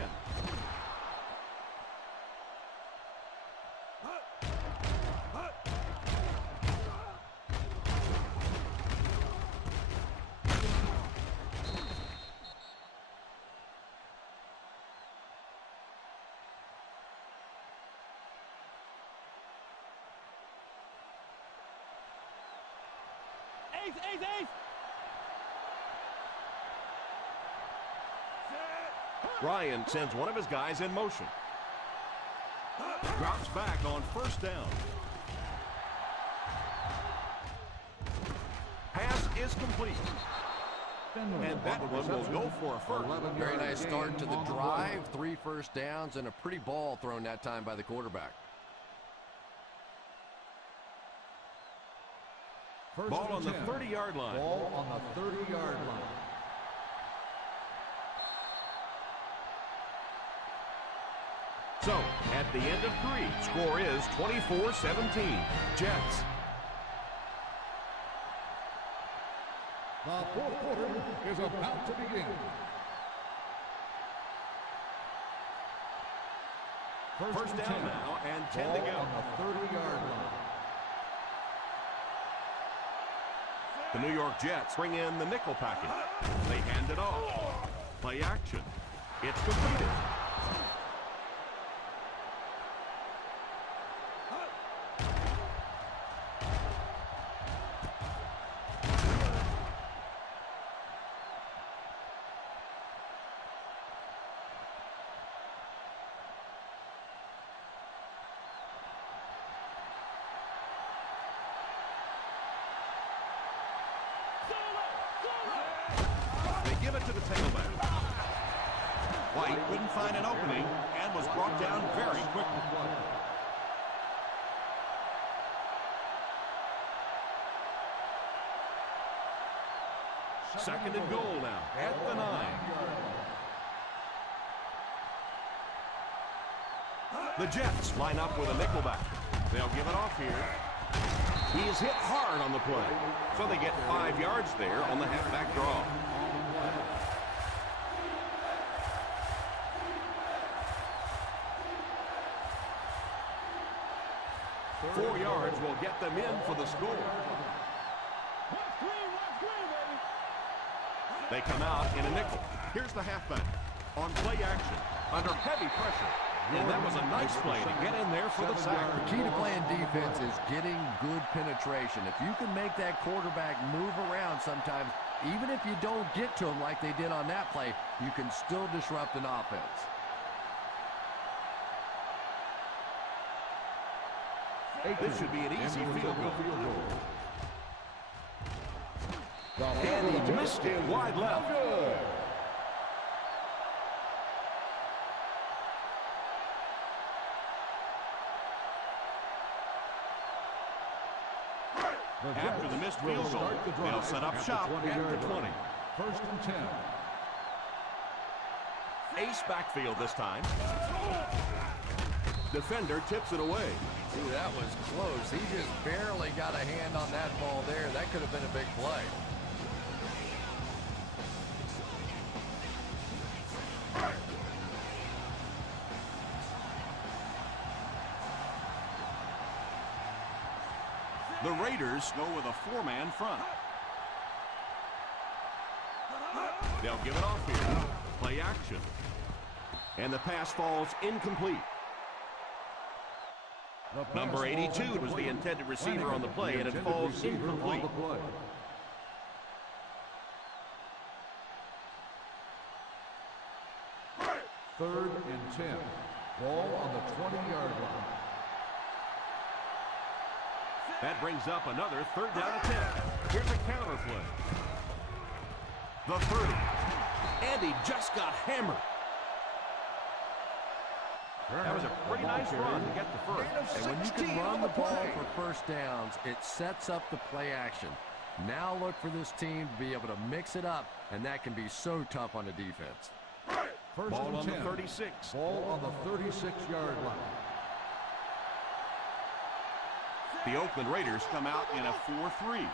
Ace! Ryan sends one of his guys in motion. Drops back on 1st down. Pass is complete. And that one will go for a first. Very nice start to the drive. 3 first downs and a pretty ball thrown that time by the quarterback. Ball on the 30-yard line. Ball on the 30-yard line. So, at the end of 3, score is 24-17. Jets. The fourth quarter is about to begin. First down now and 10 to go. On the 30-yard line. The New York Jets bring in the nickel package. They hand it off. Play action. It's completed. Give it to the tailback. White couldn't find an opening and was brought down very quickly. Second and goal now at the 9. The Jets line up with a nickelback. They'll give it off here. He is hit hard on the play, so they get 5 yards there on the halfback draw. Four yards will get them in for the score. They come out in a nickel. Here's the halfback on play action under heavy pressure. And that was a nice play to get in there for the sack. The key to playing defense is getting good penetration. If you can make that quarterback move around sometimes, even if you don't get to him like they did on that play, you can still disrupt an offense. This should be an easy field goal. And he missed it wide left. After the missed field goal, they'll set up shop at the 20. First and 10. Ace backfield this time. Defender tips it away. Ooh, that was close. He just barely got a hand on that ball there. That could have been a big play. The Raiders go with a four-man front. They'll give it off here. Play action. And the pass falls incomplete. Number 82 was the intended receiver on the play, and it falls incomplete. Third and 10. Ball on the 20-yard line. That brings up another third down attempt. Here's a counter play. The 30. And he just got hammered. That was a pretty nice run to get the first. And when you can run the ball for first downs, it sets up the play action. Now look for this team to be able to mix it up, and that can be so tough on the defense. First Ball and on 10. the 36. Ball on the 36-yard line. The Oakland Raiders come out in a 4-3.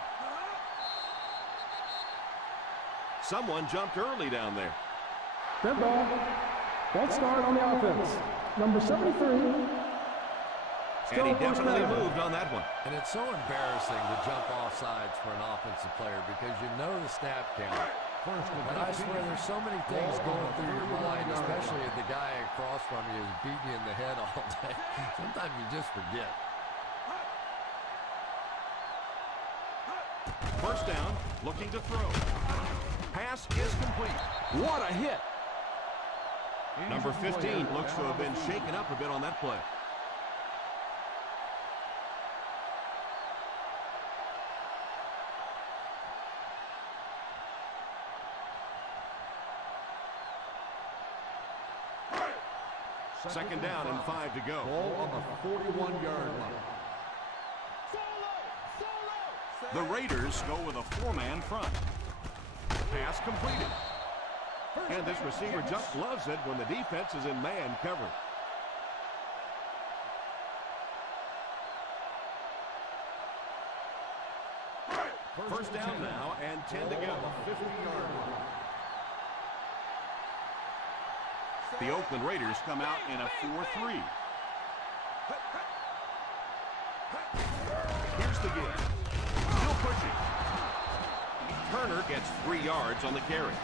Someone jumped early down there. Dead ball. False start on the offense. Number 73. And he definitely moved on that one. And it's so embarrassing to jump off sides for an offensive player because you know the snap count. But I swear there's so many things going through your mind, especially if the guy across from you is beating you in the head all day. Sometimes you just forget. First down, looking to throw. Pass is complete. What a hit. Number 15 looks to have been shaken up a bit on that play. Second down and 5 to go. Ball on the 41-yard line. The Raiders go with a four-man front. Pass completed. And this receiver just loves it when the defense is in man cover. First down now and 10 to go. 50-yard line. The Oakland Raiders come out in a 4-3. Here's the give. Still pushing. Turner gets 3 yards on the carry.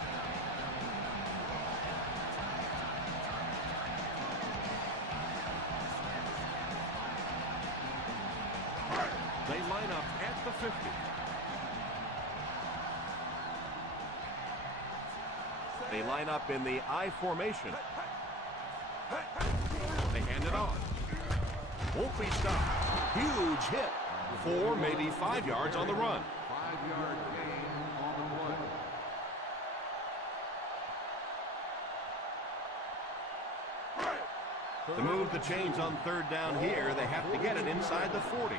They line up at the 50. They line up in the I formation. They hand it off. Won't be stopped. Huge hit. 4, maybe 5 yards on the run. 5-yard gain on the play. To move the chains on third down here, they have to get it inside the 40.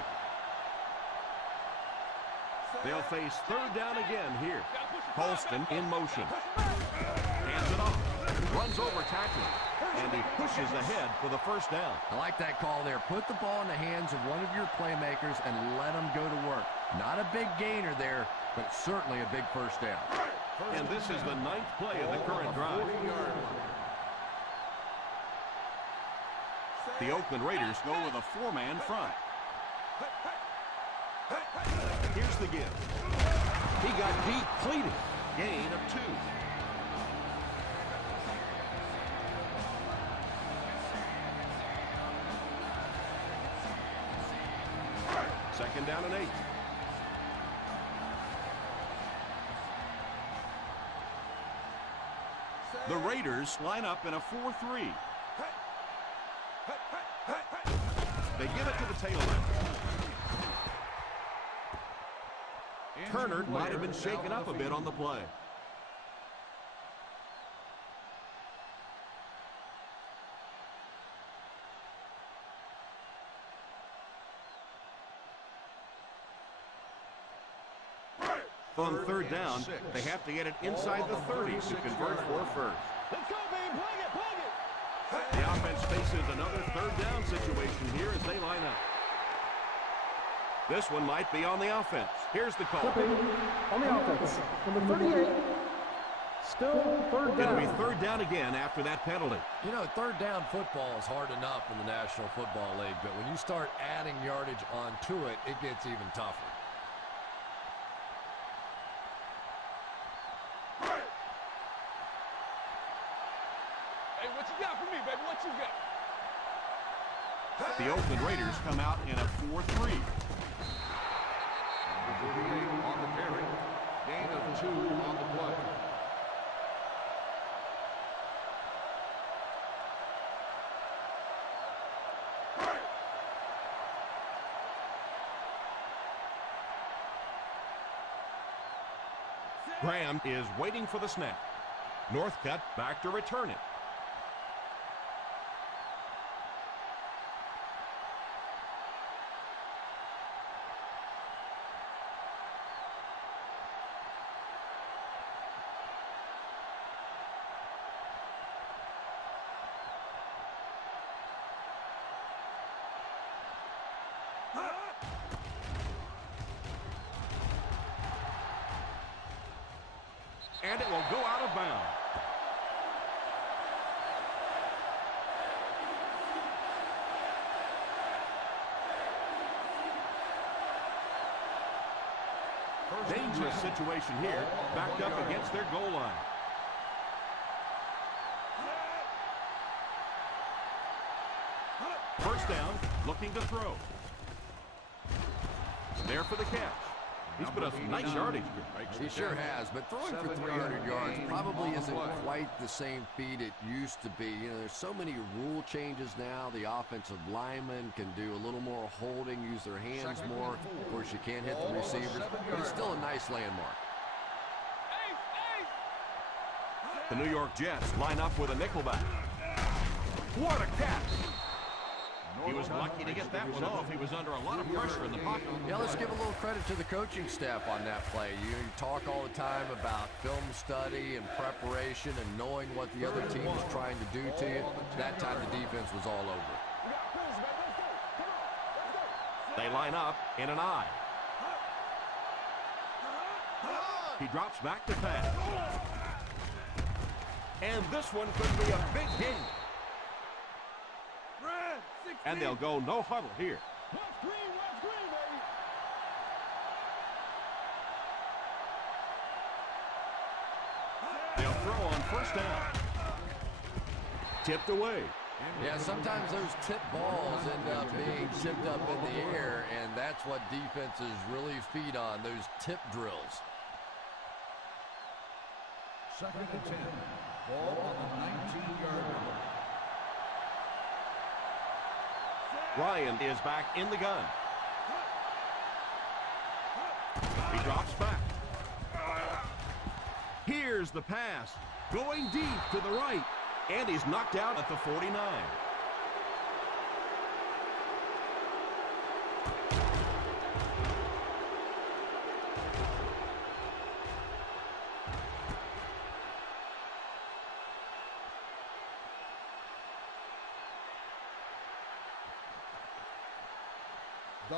They'll face third down again here. Holston in motion. Hands it off. Runs over tackling. And he pushes ahead for the first down. I like that call there. Put the ball in the hands of one of your playmakers and let them go to work. Not a big gainer there, but certainly a big first down. And this is the 9th play of the current drive. The Oakland Raiders go with a four-man front. Here's the give. He got depleted. Gain of 2. Second down and 8. The Raiders line up in a 4-3. They give it to the tail end. returner might have been shaken up a bit on the play. On third down, they have to get it inside the 30 to convert for first. Let's go, baby. Plug it, plug it. The offense faces another third down situation here as they line up. This one might be on the offense. Here's the call. Flipping on the offense. Number 38. Still third down. It'll be third down again after that penalty. You know, third down football is hard enough in the National Football League, but when you start adding yardage onto it, it gets even tougher. Hey, what you got for me, baby? What you got? The Oakland Raiders come out in a 4-3. Number 38 on the carry. Gain of 2 on the play. Graham is waiting for the snap. Northcutt back to return it. And it will go out of bounds. Dangerous situation here, backed up against their goal line. First down, looking to throw. There for the catch. He's put up some nice yardage. He sure has, but throwing for 300 yards probably isn't quite the same feat it used to be. You know, there's so many rule changes now. The offensive linemen can do a little more holding, use their hands more. Of course, you can't hit the receivers, but it's still a nice landmark. The New York Jets line up with a nickelback. What a catch! He was lucky to get that one off. He was under a lot of pressure in the pocket. Yeah, let's give a little credit to the coaching staff on that play. You talk all the time about film study and preparation and knowing what the other team is trying to do to you. That time the defense was all over. They line up in an I. He drops back to pass. And this one could be a big game. And they'll go no huddle here. Watch green, baby. They'll throw on first down. Tipped away. Yeah, sometimes those tip balls end up being tipped up in the air, and that's what defenses really feed on, those tip drills. Second and 10. Ball on the 19-yard line. Ryan is back in the gun. He drops back. Here's the pass. Going deep to the right. And he's knocked out at the 49.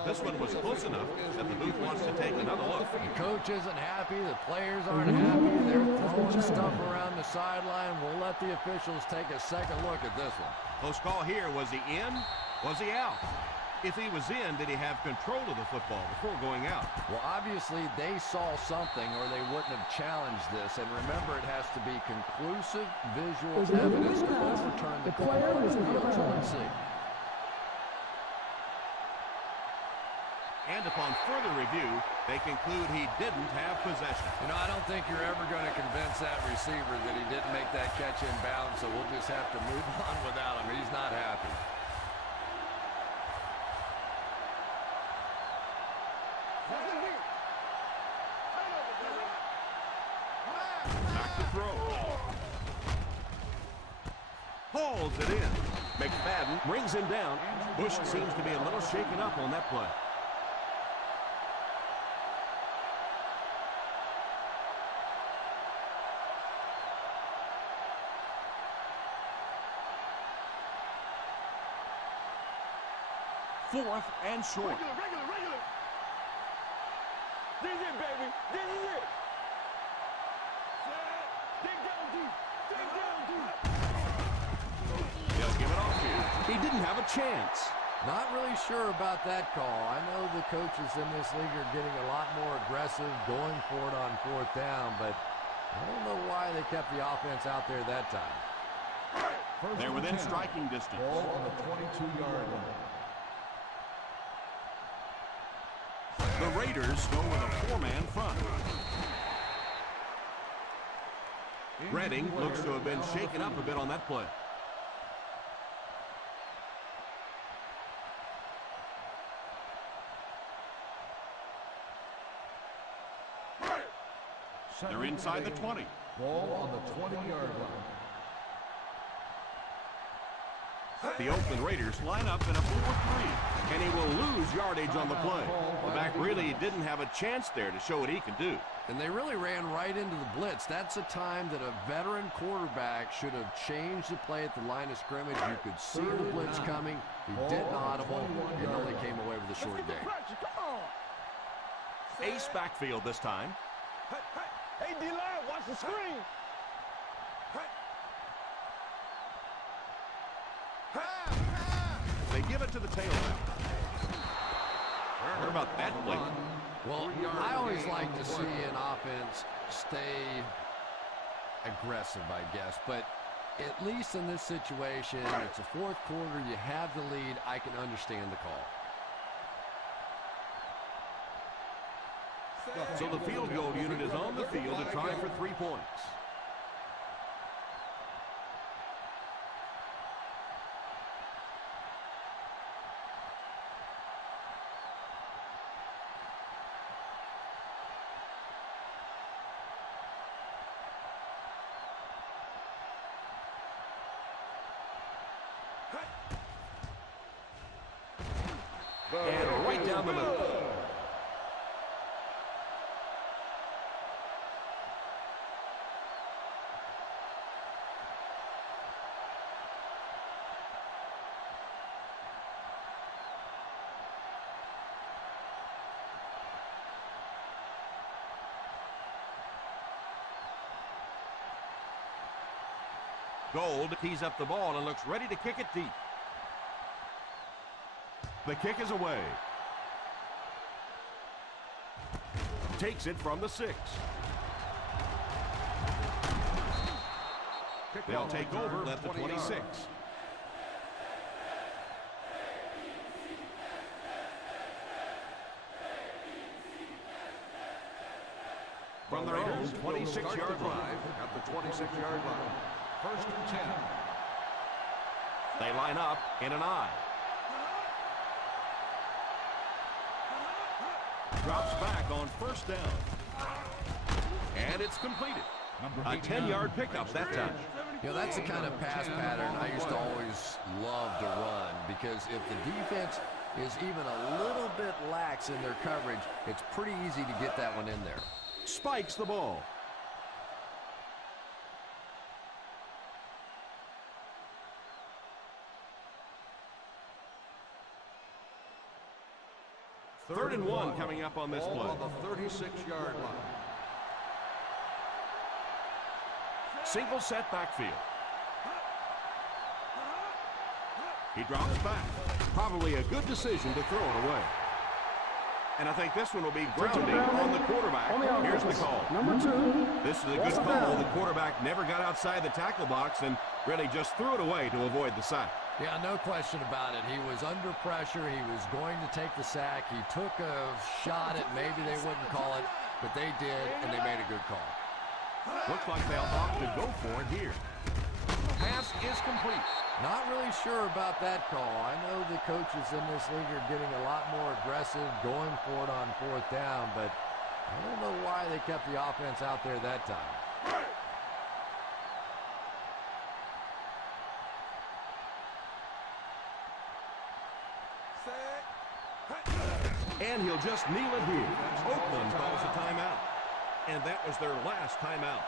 This one was close enough that the booth wants to take another look. The coach isn't happy. The players aren't happy. They're throwing stuff around the sideline. We'll let the officials take a second look at this one. Close call here. Was he in? Was he out? If he was in, did he have control of the football before going out? Well, obviously, they saw something or they wouldn't have challenged this. And remember, it has to be conclusive visual evidence to overturn the call on the field. So let's see. And upon further review, they conclude he didn't have possession. You know, I don't think you're ever going to convince that receiver that he didn't make that catch in bounds, so we'll just have to move on without him. He's not happy. to throw. Hauls it in. McFadden brings him down. Bush seems to be a little shaken up on that play. Fourth and short. Regular. This is it, baby. This is it. Dig down deep. They'll give it off here. He didn't have a chance. Not really sure about that call. I know the coaches in this league are getting a lot more aggressive, going for it on fourth down, but I don't know why they kept the offense out there that time. They're within striking distance. Ball on the 22-yard line. The Raiders go with a four-man front. Redding looks to have been shaken up a bit on that play. They're inside the 20. Ball on the 20-yard line. The Oakland Raiders line up in a 4-3, and he will lose yardage on the play. The back really didn't have a chance there to show what he can do. And they really ran right into the blitz. That's a time that a veteran quarterback should have changed the play at the line of scrimmage. You could see the blitz coming. He didn't audible and only came away with a short gain. Come on. Ace backfield this time. Hey, D-line, watch the screen. They give it to the tailback. What about that play? Well, I always like to see an offense stay aggressive, I guess. But at least in this situation, it's a fourth quarter, you have the lead, I can understand the call. So the field goal unit is on the field to try for 3 points. And right down the middle. Gold tees up the ball and looks ready to kick it deep. The kick is away. Takes it from the 6. They'll take over at the 26. From their own 26-yard line. At the 26-yard line. First and 10. They line up in an I. Drops back on first down. And it's completed. A 10-yard pickup that time. You know, that's the kind of pass pattern I used to always love to run, because if the defense is even a little bit lax in their coverage, it's pretty easy to get that one in there. Spikes the ball. Third and one coming up on this play. On the 36-yard line. Single set backfield. He drops back. Probably a good decision to throw it away. And I think this one will be grounding on the quarterback. Here's the call. Number 2. This is a good call. The quarterback never got outside the tackle box and really just threw it away to avoid the sack. Yeah, no question about it. He was under pressure. He was going to take the sack. He took a shot at maybe they wouldn't call it, but they did, and they made a good call. Looks like they'll opt to go for it here. Pass is complete. Not really sure about that call. I know the coaches in this league are getting a lot more aggressive, going for it on fourth down, but I don't know why they kept the offense out there that time. And he'll just kneel it here. Oakland calls a timeout. And that was their last timeout.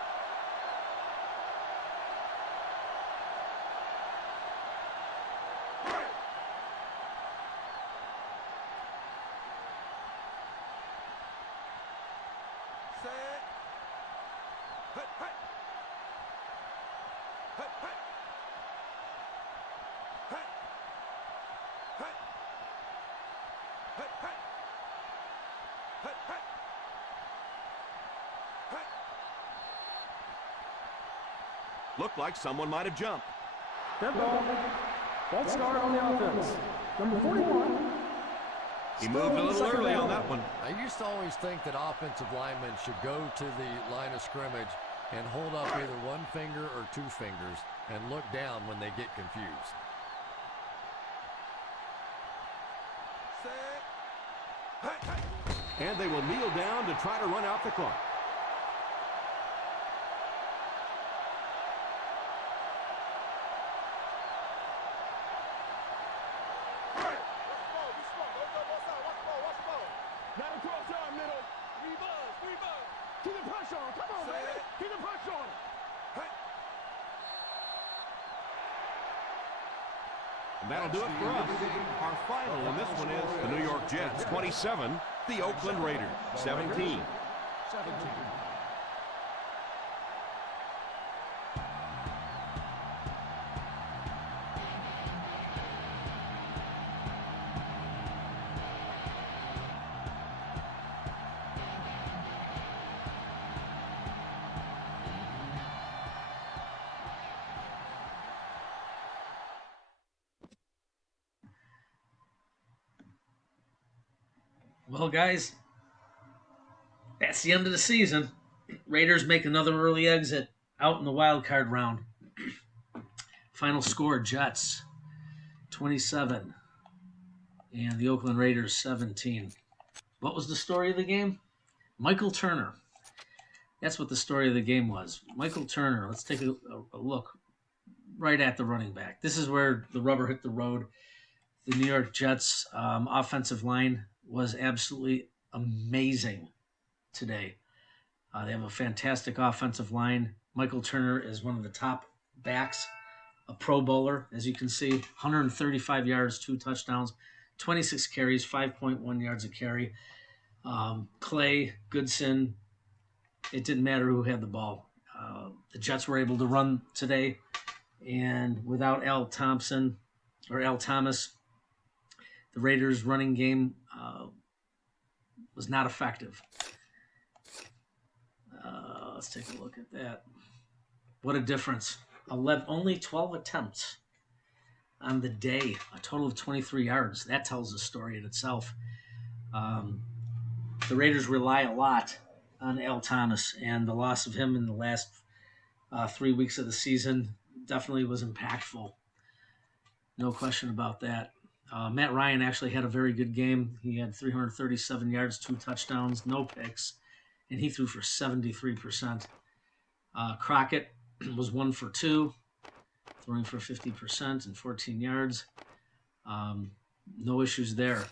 Looked like someone might have jumped. Dead ball. False start on the offense. Number 41. He moved a little early on that one. I used to always think that offensive linemen should go to the line of scrimmage and hold up either one finger or two fingers and look down when they get confused. And they will kneel down to try to run out the clock. And that'll do it for us. Our final in this one is the New York Jets 27, the Oakland Raiders 17. Well, guys, that's the end of the season. Raiders make another early exit out in the wild card round. Final score, Jets 27 and the Oakland Raiders 17. What was the story of the game? Michael Turner. That's what the story of the game was. Michael Turner. Let's take a look right at the running back. This is where the rubber hit the road. The New York Jets offensive line was absolutely amazing today. They have a fantastic offensive line. Michael Turner is one of the top backs, a Pro Bowler, as you can see, 135 yards, 2 touchdowns, 26 carries, 5.1 yards a carry. Clay, Goodson, it didn't matter who had the ball. The Jets were able to run today, and without Al Thomas, the Raiders' running game was not effective. Let's take a look at that. What a difference. Only 12 attempts on the day, a total of 23 yards. That tells the story in itself. The Raiders rely a lot on Al Thomas, and the loss of him in the last 3 weeks of the season definitely was impactful. No question about that. Matt Ryan actually had a very good game. He had 337 yards, 2 touchdowns, no picks, and he threw for 73%. Crockett was 1 for 2, throwing for 50% and 14 yards. No issues there.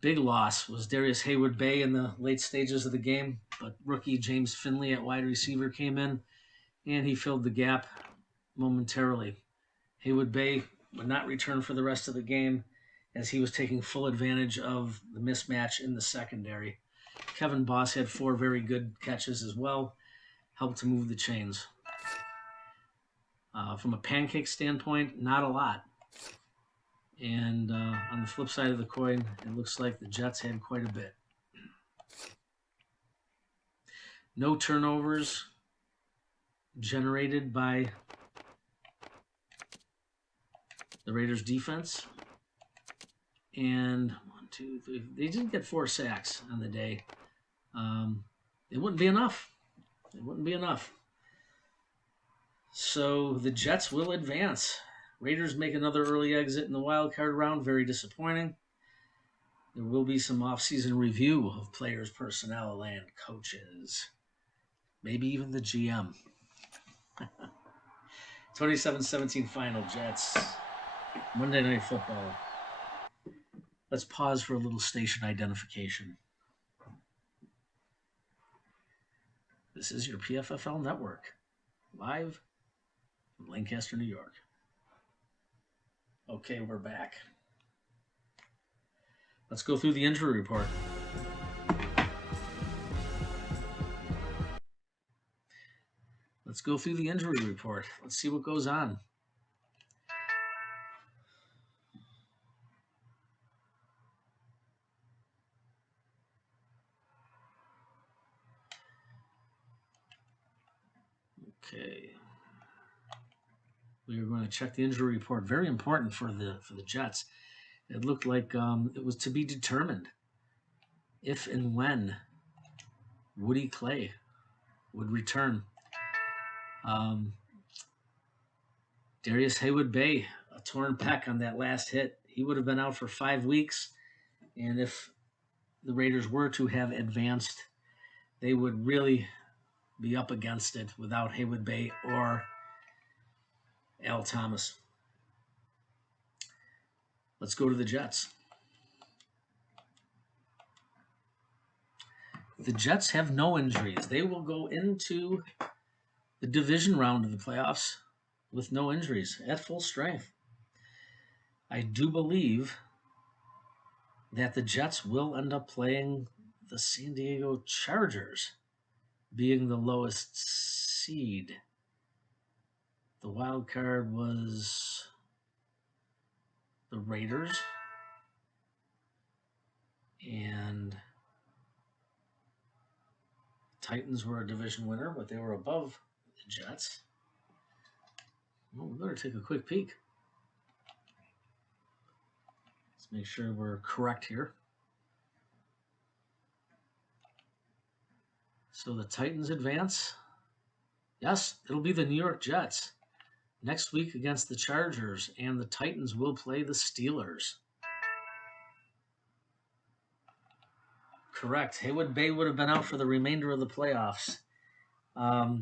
Big loss was Darius Haywood-Bay in the late stages of the game, but rookie James Finley at wide receiver came in, and he filled the gap momentarily. Haywood-Bay would not return for the rest of the game as he was taking full advantage of the mismatch in the secondary. Kevin Boss had 4 very good catches as well, helped to move the chains. From a pancake standpoint, not a lot. And on the flip side of the coin, it looks like the Jets had quite a bit. No turnovers generated by the Raiders defense. And 1, 2, 3. They didn't get 4 sacks on the day. It wouldn't be enough. It wouldn't be enough. So the Jets will advance. Raiders make another early exit in the wild card round. Very disappointing. There will be some off-season review of players, personnel, and coaches. Maybe even the GM. 27-17 final, Jets. Monday Night Football. Let's pause for a little station identification. This is your PFFL network, live from Lancaster, New York. Okay, we're back. Let's go through the injury report. Let's see what goes on. Okay. We are going to check the injury report. Very important for the Jets. It looked like it was to be determined if and when Woody Clay would return. Darius Haywood-Bay, a torn pec on that last hit. He would have been out for 5 weeks. And if the Raiders were to have advanced, they would really be up against it without Haywood-Bay or Al Thomas. Let's go to the Jets. The Jets have no injuries. They will go into the division round of the playoffs with no injuries at full strength. I do believe that the Jets will end up playing the San Diego Chargers, being the lowest seed. The wild card was the Raiders, and Titans were a division winner, but they were above the Jets. Well, we better take a quick peek. Let's make sure we're correct here. So the Titans advance. Yes, it'll be the New York Jets next week against the Chargers, and the Titans will play the Steelers. Correct. Haywood-Bay would have been out for the remainder of the playoffs. I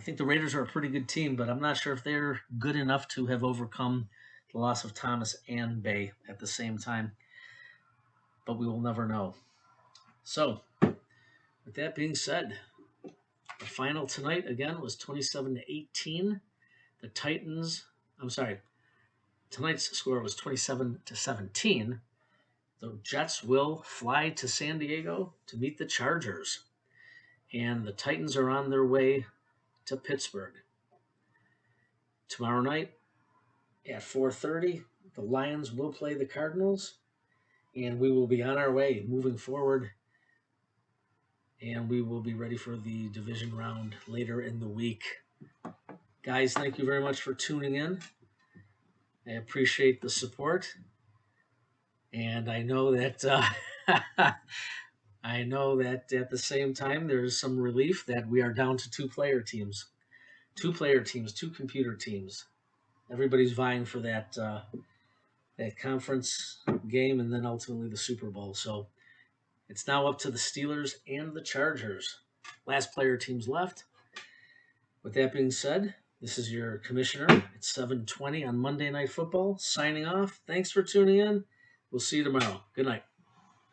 think the Raiders are a pretty good team, but I'm not sure if they're good enough to have overcome the loss of Thomas and Bay at the same time. But we will never know. So, with that being said, the final tonight, again, was 27-18. Tonight's score was 27-17. The Jets will fly to San Diego to meet the Chargers. And the Titans are on their way to Pittsburgh. Tomorrow night at 4:30, the Lions will play the Cardinals, and we will be on our way moving forward, and we will be ready for the division round later in the week. Guys, thank you very much for tuning in. I appreciate the support, and I know that at the same time there's some relief that we are down to two computer teams. Everybody's vying for that conference game and then ultimately the Super Bowl. So it's now up to the Steelers and the Chargers. Last player teams left. With that being said, this is your commissioner. It's 7:20 on Monday Night Football. Signing off. Thanks for tuning in. We'll see you tomorrow. Good night.